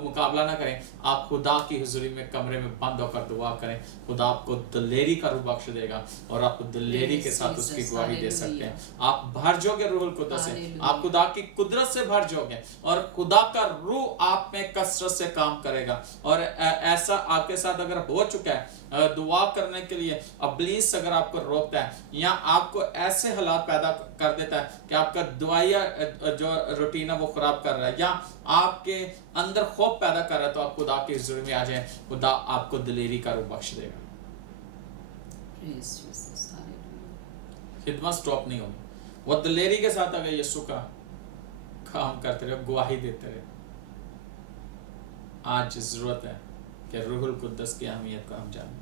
मुकाबला ना करें, आप खुदा की हुजूरी में कमरे में बंद होकर दुआ करें। खुदा आपको दिलेरी का रूह बख्श देगा और आप दिलेरी के साथ उसकी गवाही दे सकते हैं। आप भर जाओगे रूहुल कुद्दस से, आप खुदा की कुदरत से भर जाओगे और खुदा का रूह आप में कसरत से काम करेगा। और ऐसा आपके साथ अगर हो चुका है, दुआ करने के लिए इब्लीस अगर आपको रोकता है या आपको ऐसे हालात पैदा कर देता है कि आपका दुआया जो रूटीन है वो खराब कर रहा है या आपके अंदर खौफ पैदा कर रहा है, तो आप खुदा की हुजूरी में आ जाएं, खुदा आपको दिलेरी का रूह बख्श देगा। खिदमत स्टॉप नहीं होगी, वो दिलेरी के साथ अगर यीशु का काम करते रहे, गवाही देते रहे। आज जरूरत है कि रूहुल कुद्दस की अहमियत को हम जानें।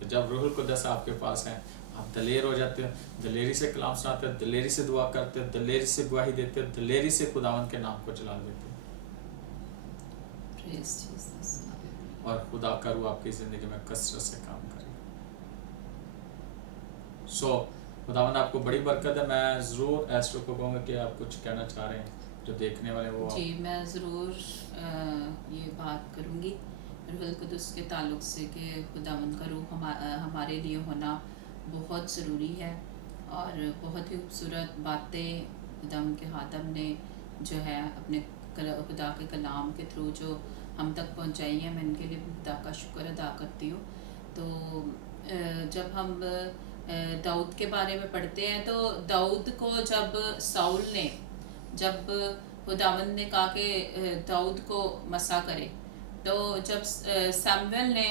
तो जब रूहुल कुद्दस आपके पास है, आप दलेर हो जाते हो, दलेरी से कलाम सुनाते हो, दलेरी से दुआ करते हो, दलेरी से गवाही देते हो, दलेरी से खुदावंद के नाम को जला देते हो, और खुदा का रूह आपकी जिंदगी में कसरत से काम करेगा। खुदावंद आपको बड़ी बरकत है। मैं जरूर एस्ट्रो को कहूँगा कि आप कुछ कहना चाह रहे हैं जो देखने वाले वो। जी, मैं ज़रूर ये बात करूँगी रूहुल कुद्दस के ताल्लुक़ से कि खुदावंद का रूह हमारे लिए होना बहुत ज़रूरी है, और बहुत ही खूबसूरत बातें खुदावंद के खादम ने जो है अपने खुदा के कलाम के थ्रू जो हम तक पहुँचाई हैं, मैं इनके लिए खुदा का शुक्र अदा करती हूँ। तो जब हम दाऊद के बारे में पढ़ते हैं, तो दाऊद को जब साउल ने, जब खुदावंद ने कहा कि दाऊद को मसा करे, तो जब सैमुएल ने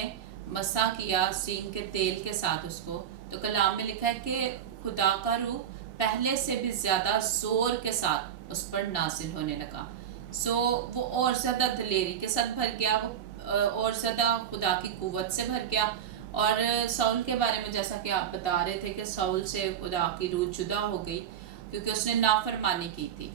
मसा किया सींग के तेल के साथ उसको, तो कलाम में लिखा है कि खुदा का रूह पहले से भी ज़्यादा ज़ोर के साथ उस पर नासिल होने लगा। वो और ज़्यादा दलेरी के साथ भर गया, वो और ज़्यादा खुदा की कुव्वत से भर गया। और साउल के बारे में जैसा कि आप बता रहे थे कि साउल से खुदा की रूह जुदा हो गई क्योंकि उसने नाफरमानी की थी।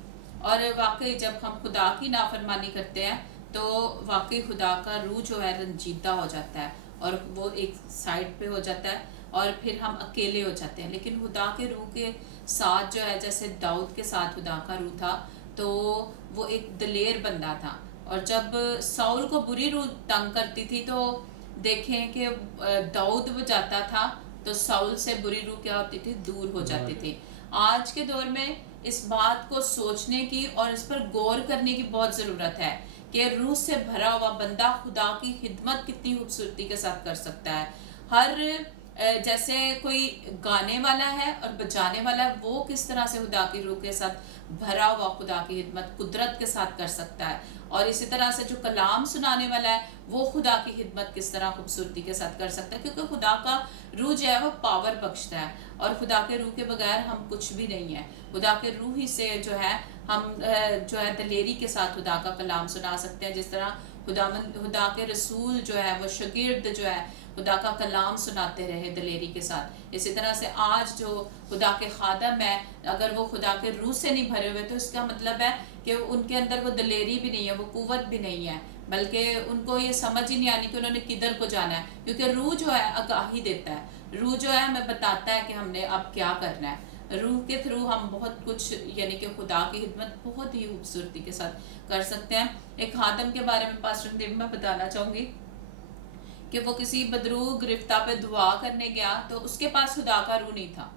और वाकई जब हम खुदा की नाफरमानी करते हैं तो वाकई खुदा का रूह जो है रंजीदा हो जाता है और वो एक साइड पे हो जाता है और फिर हम अकेले हो जाते हैं। लेकिन खुदा के रूह के साथ जो है, जैसे दाऊद के साथ खुदा का रूह था, तो वो एक दलेर बंदा था। और जब साउल को बुरी रूह तंग करती थी तो देखें कि दाऊद वो जाता था तो साउल से बुरी रूह क्या होती थी, दूर हो जाती थी। आज के दौर में इस बात को सोचने की और इस पर गौर करने की बहुत ज़रूरत है कि रूह से भरा हुआ बंदा खुदा की खिदमत कितनी खूबसूरती के साथ कर सकता है। हर जैसे कोई गाने वाला है और बजाने वाला है, वो किस तरह से खुदा की रूह के साथ भरा हुआ खुदा की खिदमत कुदरत के साथ कर सकता है, और इसी तरह से जो कलाम सुनाने वाला है वो खुदा की खिदमत किस तरह खूबसूरती के साथ कर सकता है, क्योंकि खुदा का रूह जो है वो पावर बख्शता है और खुदा के रूह के बगैर हम कुछ भी नहीं है। खुदा के रूह ही से जो है हम जो है दलेरी के साथ खुदा का कलाम सुना सकते हैं। जिस तरह खुदा के रसूल जो है वो शागिर्द जो है खुदा का कलाम सुनाते रहे दलेरी के साथ, इसी तरह से आज जो खुदा के खादम है अगर वो खुदा के रूह से नहीं भरे हुए तो इसका मतलब है कि उनके अंदर वो दलेरी भी नहीं है, वो कुव्वत भी नहीं है, बल्कि उनको ये समझ ही नहीं आनी कि उन्होंने किधर को जाना है। क्योंकि रूह जो है आगाही देता है, रूह जो है हमें बताता है कि हमने अब क्या करना है। रूह के थ्रू हम बहुत कुछ यानी कि खुदा की खिदमत बहुत ही खूबसूरती के साथ कर सकते हैं। एक खादम के बारे में पास्टर देव मैं बताना चाहूँगी कि वो किसी बदरू गिरफ्ता पे दुआ करने गया तो उसके पास खुदा का रूह नहीं था।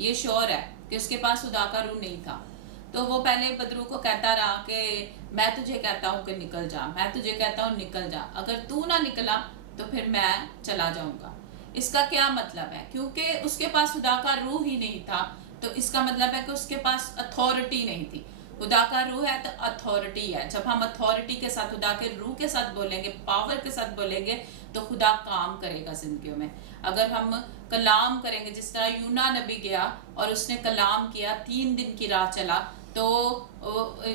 ये श्योर है कि उसके पास खुदा का रूह नहीं था। तो वो पहले बदरू को कहता रहा कि मैं तुझे कहता हूँ कि निकल जा, मैं तुझे कहता हूँ निकल जा, अगर तू ना निकला तो फिर मैं चला जाऊंगा। इसका क्या मतलब है? क्योंकि उसके पास खुदा का रूह ही नहीं था, तो इसका मतलब है कि उसके पास अथॉरिटी नहीं थी। खुदा का रूह है तो अथॉरिटी है। जब हम अथॉरिटी के साथ खुदा के रूह के साथ बोलेंगे, पावर के साथ बोलेंगे, तो खुदा काम करेगा जिंदगियों में। अगर हम कलाम करेंगे, जिस तरह यूना नबी गया और उसने कलाम किया, 3 दिन की राह चला, तो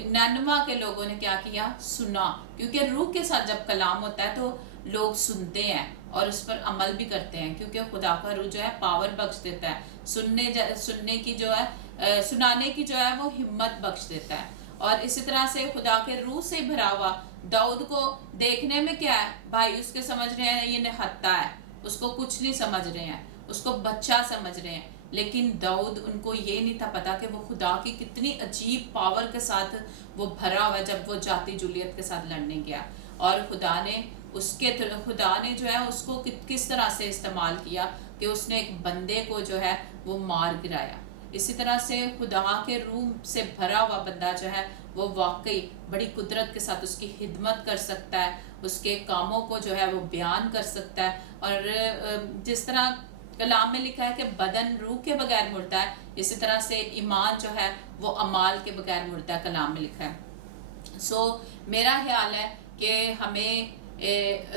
नैनवा के लोगों ने क्या किया? सुना। क्योंकि रूह के साथ जब कलाम होता है तो लोग सुनते हैं और उस पर अमल भी करते हैं, क्योंकि खुदा का रूह जो है पावर बख्श देता है, सुनने की जो है सुनाने की जो है वो हिम्मत बख्श देता है। और इसी तरह से खुदा के रूह से भरा हुआ दाऊद को देखने में क्या है भाई, उसके समझ रहे हैं ये निहत्था है, उसको कुछ नहीं समझ रहे हैं, उसको बच्चा समझ रहे हैं, लेकिन दाऊद उनको ये नहीं था पता कि वो खुदा की कितनी अजीब पावर के साथ वो भरा हुआ है जब वो जाती जूलियत के साथ लड़ने गया। और खुदा ने जो है उसको किस तरह से इस्तेमाल किया कि उसने एक बंदे को जो है वो मार गिराया। इसी तरह से खुदा के रूह से भरा हुआ बंदा जो है वो वाकई बड़ी कुदरत के साथ उसकी खिदमत कर सकता है, उसके कामों को जो है वो बयान कर सकता है। और जिस तरह कलाम में लिखा है कि बदन रूह के बगैर मुर्दा है, इसी तरह से ईमान जो है वो अमाल के बगैर मुर्दा है, कलाम में लिखा है। सो मेरा ख्याल है कि हमें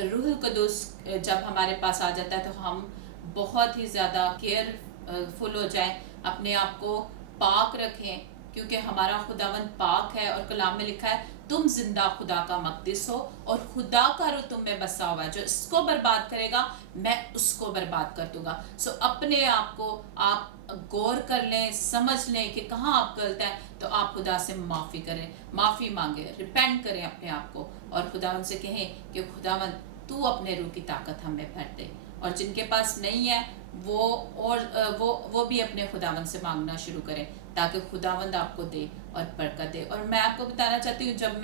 रूहुल कुदुस जब हमारे पास आ जाता है तो हम बहुत ही ज़्यादा केयरफुल हो जाएं, अपने आप को पाक रखें, क्योंकि हमारा खुदावंद पाक है। और कलाम में लिखा है तुम जिंदा खुदा का मक़दिस हो और खुदा का रूह तुम में बसा हुआ है, जो इसको बर्बाद करेगा मैं उसको बर्बाद कर दूंगा। सो अपने आप को आप गौर कर लें, समझ लें कि कहाँ आप गलत हैं, तो आप खुदा से माफ़ी करें, माफ़ी मांगे, रिपेंट करें अपने आप को और खुदावंद से कहें कि खुदावंद तू अपने रूह की ताकत हमें भर दे। और जिनके पास नहीं है वो भी अपने खुदावंद से मांगना शुरू करें ताकि खुदावंद आपको दे और बरकत दे। और मैं आपको बताना चाहती हूँ, जब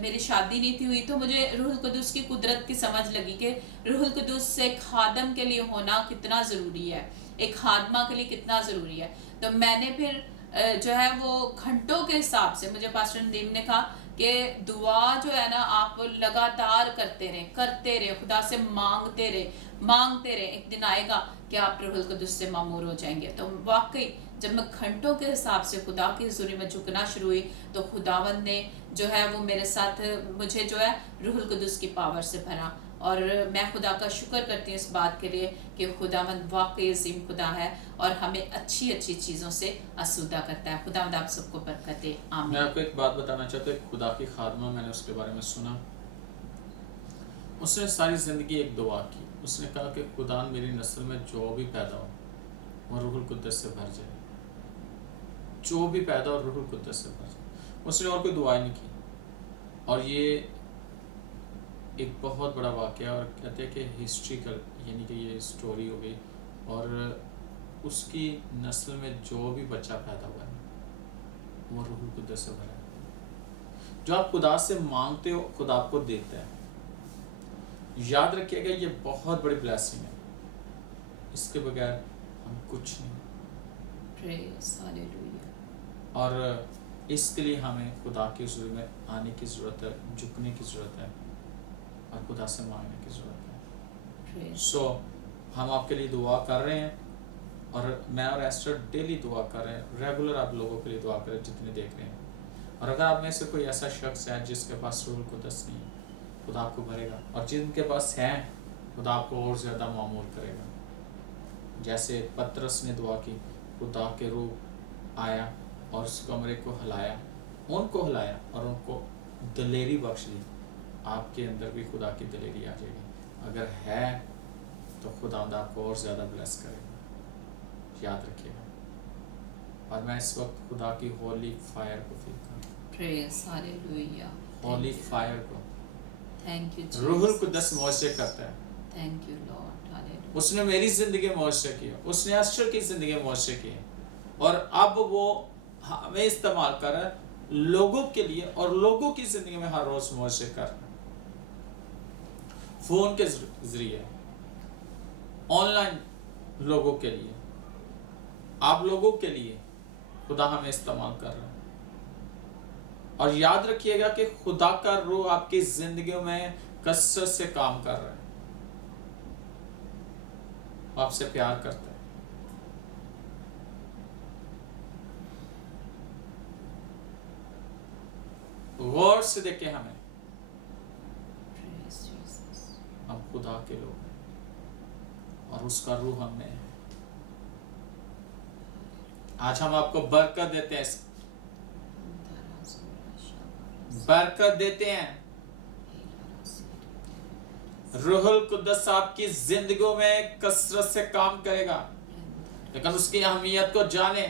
मेरी शादी नहीं थी हुई तो मुझे रूहुल कुदुस की कुदरत की समझ लगी कि रूहुल कुदुस एक खादम के लिए होना कितना ज़रूरी है, एक खादमा के लिए कितना ज़रूरी है। तो मैंने फिर जो है वो घंटों के हिसाब से, मुझे पास्टर नदीम ने कहा कि दुआ जो है ना आप लगातार करते रहे, खुदा से मांगते रहे, एक दिन आएगा कि आप रूहुल कुदुस से मामूर हो जाएंगे। तो वाकई जब मैं घंटों के हिसाब से खुदा की हुज़ूरी में झुकना शुरू हुई तो खुदावंद ने जो है वो मेरे साथ मुझे जो है रूहुल कुदुस की पावर से भरा। और मैं खुदा का शुक्र करती हूँ इस बात के लिए कि खुदावंद वाकई अजीम खुदा है और हमें अच्छी अच्छी चीज़ों से आसूदा करता है। खुदावंद आप सबको बरकत दे, आमीन। मैं आपको एक बात बताना चाहता हूँ, खुदा की खादमा, मैंने उसके बारे में सुना। उसने सारी ज़िंदगी एक दुआ की, उसने कहा कि खुदा मेरी नस्ल में जो भी पैदा हो वो रूहुल कुद्दस से भर जाए, जो भी पैदा हो रूहुल कुद्दस से भर जाए। उसने और कोई दुआ नहीं की। और ये एक बहुत बड़ा वाक़या, और कहते हैं कि हिस्ट्रिकल, यानी कि ये स्टोरी हो गई। और उसकी नस्ल में जो भी बच्चा पैदा हुआ है वो रूहुल कुद्दस से भरा है। जो आप खुदा से मांगते हो खुदा आपको देता है। याद रखिएगा ये बहुत बड़ी ब्लेसिंग है, इसके बगैर हम कुछ नहीं। Praise, hallelujah. और इसके लिए हमें खुदा की हुज़ूरी में आने की ज़रूरत है, झुकने की ज़रूरत है और खुदा से मांगने की ज़रूरत है। Praise. सो हम आपके लिए दुआ कर रहे हैं और मैं और एस्टर डेली दुआ कर रहे हैं, रेगुलर आप लोगों के लिए दुआ करें जितने देख रहे हैं। और अगर आप में से कोई ऐसा शख्स है जिसके पास रूहुल कुद्दस नहीं है, खुदा आपको भरेगा। और जिनके पास है खुदा आपको और ज़्यादा मामूर करेगा। जैसे पतरस ने दुआ की, खुदा के रूह आया और उस कमरे को हिलाया, उनको हिलाया और उनको दलेरी बख्श दी। आपके अंदर भी खुदा की दलेरी आ जाएगी। अगर है तो खुदा आपको और ज़्यादा ब्लेस करेगा, याद रखिएगा। और मैं इस वक्त खुदा की होली फायर को फील कर रहा हूँ, Praise, hallelujah. होली फायर को। Thank you, Jesus. रूहुल कुद्दस मौजज़े करता है। Thank you, Lord. Hallelujah. उसने मेरी ज़िंदगी में मौजज़े किए, उसने एस्टर की ज़िंदगी में मौजज़े किए, और अब वो हमें इस्तेमाल कर रहा है लोगों के लिए, और लोगों की ज़िंदगी में हर रोज़ मौजज़े कर रहा है। फ़ोन के ज़रिए, ऑनलाइन लोगों के लिए, आप लोगों के लिए खुदा हमें इस्तेमाल कर रहा है। और याद रखिएगा कि खुदा का रूह आपकी ज़िंदगी में कसरत से काम कर रहा है, आपसे प्यार करता है। गौर से देखें हमें, Praise Jesus. हम खुदा के लोग हैं और उसका रूह हम में है। आज हम आपको बरकत देते हैं, बरकत देते हैं। روح القدس آپ کی زندگیوں میں کثرت سے کام کرے گا، لیکن اس کی اہمیت کو جانیں۔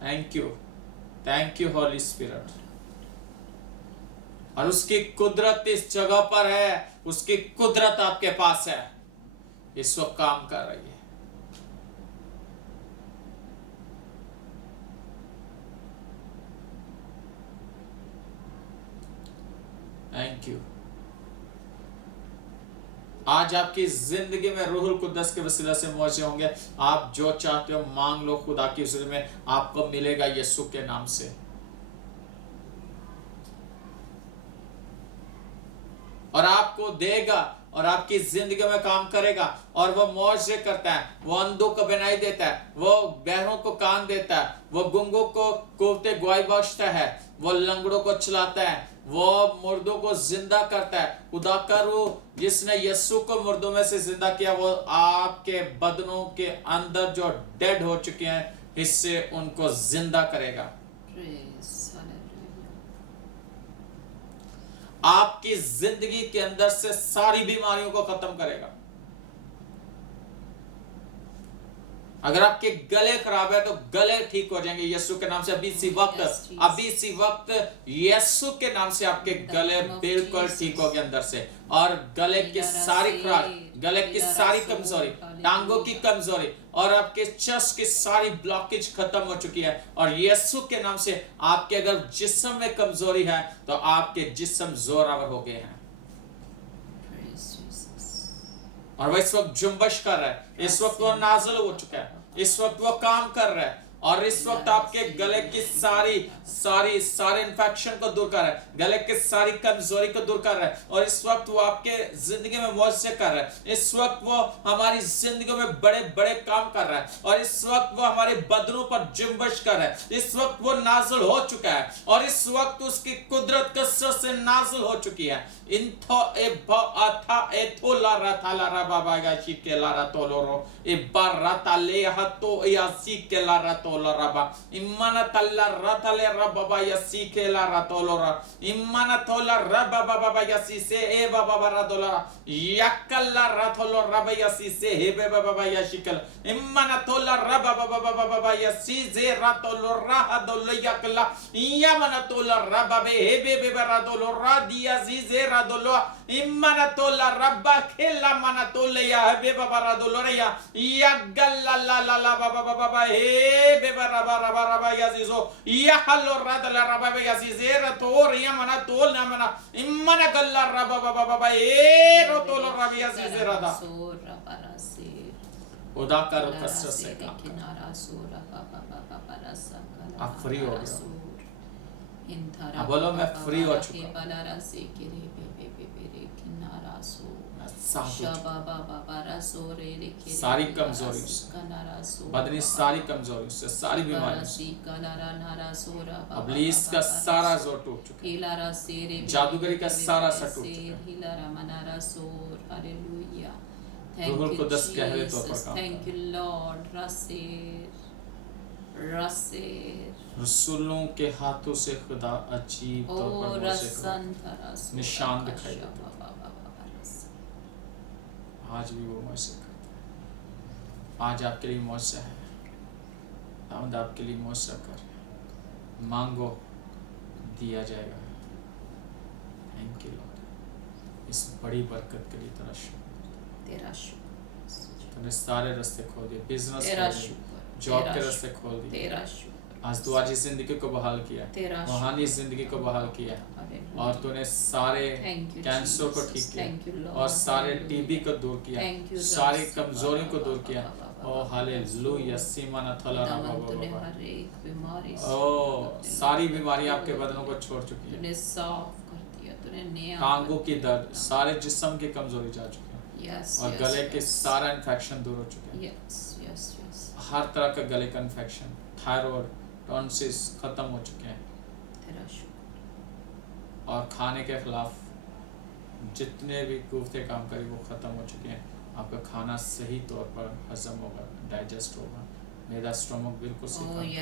Thank you holy spirit. اور اس کی قدرت اس جگہ پر ہے، اس کی قدرت آپ کے پاس ہے، اس وقت کام کر رہی ہے۔ Thank you. آج آپ کی زندگی میں روح القدس کے وسیلہ سے معجزے ہوں گے۔ آپ جو چاہتے ہو مانگ لو، خدا کی حضور میں آپ کو ملے گا یسوع کے نام سے۔ اور آپ کو دے گا اور آپ کی زندگی میں کام کرے گا، اور وہ معجزے کرتا ہے، وہ اندھوں کو بینائی دیتا ہے، وہ بہروں کو کان دیتا ہے، وہ گنگوں کو قوت گواہی بخشتا ہے، وہ لنگڑوں کو چلاتا ہے، وہ مردوں کو زندہ کرتا ہے۔ خدا کا روح جس نے یسوع کو مردوں میں سے زندہ کیا، وہ آپ کے بدنوں کے اندر جو ڈیڈ ہو چکے ہیں حصے، ان کو زندہ کرے گا۔ آپ کی زندگی کے اندر سے ساری بیماریوں کو ختم کرے گا۔ اگر آپ کے گلے خراب ہے تو گلے ٹھیک ہو جائیں گے یسوع کے نام سے۔ ابھی سی وقت یسوع کے نام سے آپ کے گلے بالکل ٹھیک ہو گئے اندر سے، اور گلے کی ساری خراش، گلے کی ساری کمزوری، ٹانگوں کی کمزوری اور آپ کے چیسٹ کی ساری بلاکیج ختم ہو چکی ہے۔ اور یسوع کے نام سے آپ کے اگر جسم میں کمزوری ہے تو آپ کے جسم زوراور ہو گئے ہیں، اور وہ اس وقت جنبش کر رہا ہے، اس وقت وہ نازل ہو چکا ہے، اس وقت وہ کام کر رہا ہے، اور اس وقت آپ کے گلے کی سارے انفیکشن کو دور کر رہا ہے، گلے کی ساری کمزوری کو دور کر رہا ہے، اور اس وقت وہ آپ کے زندگی میں معجزے کر رہا ہے۔ اس وقت وہ ہماری زندگیوں میں بڑے بڑے کام کر رہا ہے، اور اس وقت وہ ہمارے بدنوں پر جنبش کر رہا ہے۔ اس وقت وہ نازل ہو چکا ہے، اور اس وقت اس کی قدرت کثرت سے نازل ہو چکی ہے۔ انتھو ایبا آتھا ایتھو لارا تھالا بابا گاشی کے لارا تولورو ایبا راتا لے ہتو یاسی کے لارا تولورا با امانا تلا راتا لے ربابا یاسی کے لارا تولورا امانا تولا ربابا بابا یاسی سے اے بابا برا دولارا یکلا راتولو ربا یاسی سے اے بابا یاشی کل امانا تولا ربابا بابا یاسی زے راتولو راہ دولو یکلا یامانا تولا ربابا اے بے برا دولو را دیا زیزے رادولو امانا تولا ربا کھلا مانا تولا یا حبیبا برا دولو ریا یا گلا لا لا لا بابا بابا اے بے برا برا برا یا زیزو یا حلو رادل ربا یا زیزے راتور یا مانا تولنا مانا امانا گلا ربا بابا بابا اے رو تولو ربا یا زیزے رادا خدا کا رو کسر سے کام آپ فری ہو گئے، اب بولو میں فری ہو چکا ساری کمزوری سے، بدنی ساری کمزوری سے، ساری بیماری سے، ابلیس کا سارا زور ٹوٹ چکا ہے، جادوگری کا سارا سر ٹوٹ چکا ہے۔ روح القدس گہرے طور پر کام کرتا ہے۔ رسولوں کے ہاتھوں سے خدا عجیب طور پر معجزے نشان دکھائی دیتے، آج بھی وہ معجزے کرتا ہے۔ آج آپ کے لیے معجزہ ہے، خداوند آپ کے لیے معجزہ کر رہے ہیں۔ مانگو دیا جائے گا۔ تھینک یو لارڈ، اس بڑی برکت کے لیے تیرا شکر۔ تو نے سارے رستے کھول دیے، بزنس کھول دیے، جاب کے رستے کھول دیے، آج تو آج زندگی کو بحال کیا، روحانی زندگی کو بحال کیا، اور تو نے سارے کینسر کو ٹھیک کیا، اور سارے ٹی بی کو دور کیا، ساری کمزوریوں کو دور کیا۔ او ہاللویا سیمانا تھلا رابا بابا، او ساری بیماری آپ کے بدنوں کو چھوڑ چکی ہے، ٹانگوں کی درد، سارے جسم کی کمزوری جا چکی ہے، اور گلے کے سارا انفیکشن دور ہو چکے ہیں، ہر طرح کا گلے کا انفیکشن، تھائرائیڈ، ٹونسس ختم ہو چکے ہیں، اور کھانے کے خلاف جتنے بھی کوفتے کام کرے وہ ختم ہو چکے ہیں۔ آپ کا کھانا صحیح طور پر ہضم ہوگا، ڈائجسٹ ہوگا، میرا اسٹومک بالکل صحیح کام کرے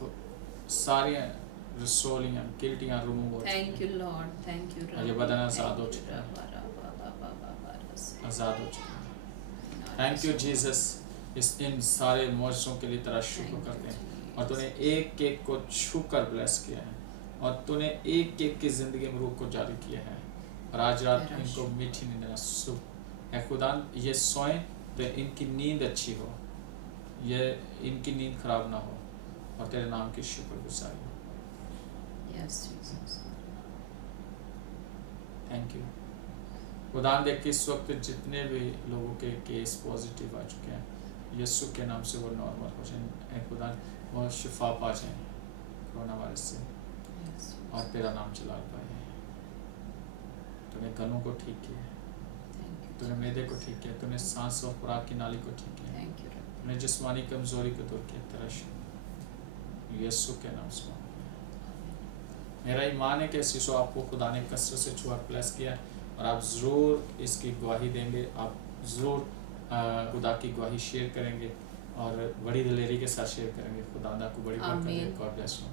گا، سارے रसोलियाँ गिल्टियाँ रिमूव हो चुकी Thank हैं, you, Lord. Thank you, और ये Rabbi. बदन आज़ाद Thank हो you, चुका है, Rabbi. आज़ाद हो चुका है। थैंक यू जीसस, इन सारे मौजों के लिए तेरा शुक्र करते हैं। और तूने एक एक को छू कर ब्लेस किया है, और तूने एक एक की ज़िंदगी में रूह को जारी किया है, और आज रात तेरा इनको शुक्र। मीठी नींद नसीब है। खुदा ये सोएं तो इनकी नींद अच्छी हो, ये इनकी नींद खराब ना हो, और तेरे नाम की शुक्रगुजारी हो। Yes, Jesus. थैंक यू खुदा। देख के इस वक्त जितने भी लोगों के केस पॉजिटिव आ चुके हैं, यीशु के नाम से वो नॉर्मल हो जाए खुदा, वो शिफा पा जाए कोरोना वायरस से, Yes. और तेरा नाम चला पाए। तूने गलों को ठीक किया, Thank you. तूने मैदे को ठीक किया, तूने सांस और खुराक की नाली को ठीक किया, Thank you, Rabbi. तूने जिस्मानी कमजोरी को दूर किया। तेरा शुक्र यीशु के नाम से। मेरा ईमान है कि इस यीशु आपको खुदा ने कसरत से छुआ प्लस किया, और आप ज़रूर इसकी गवाही देंगे, आप ज़रूर खुदा की गवाही शेयर करेंगे, और बड़ी दिलेरी के साथ शेयर करेंगे। खुदा आपको बड़ी बरकत दे। आमीन। God bless you.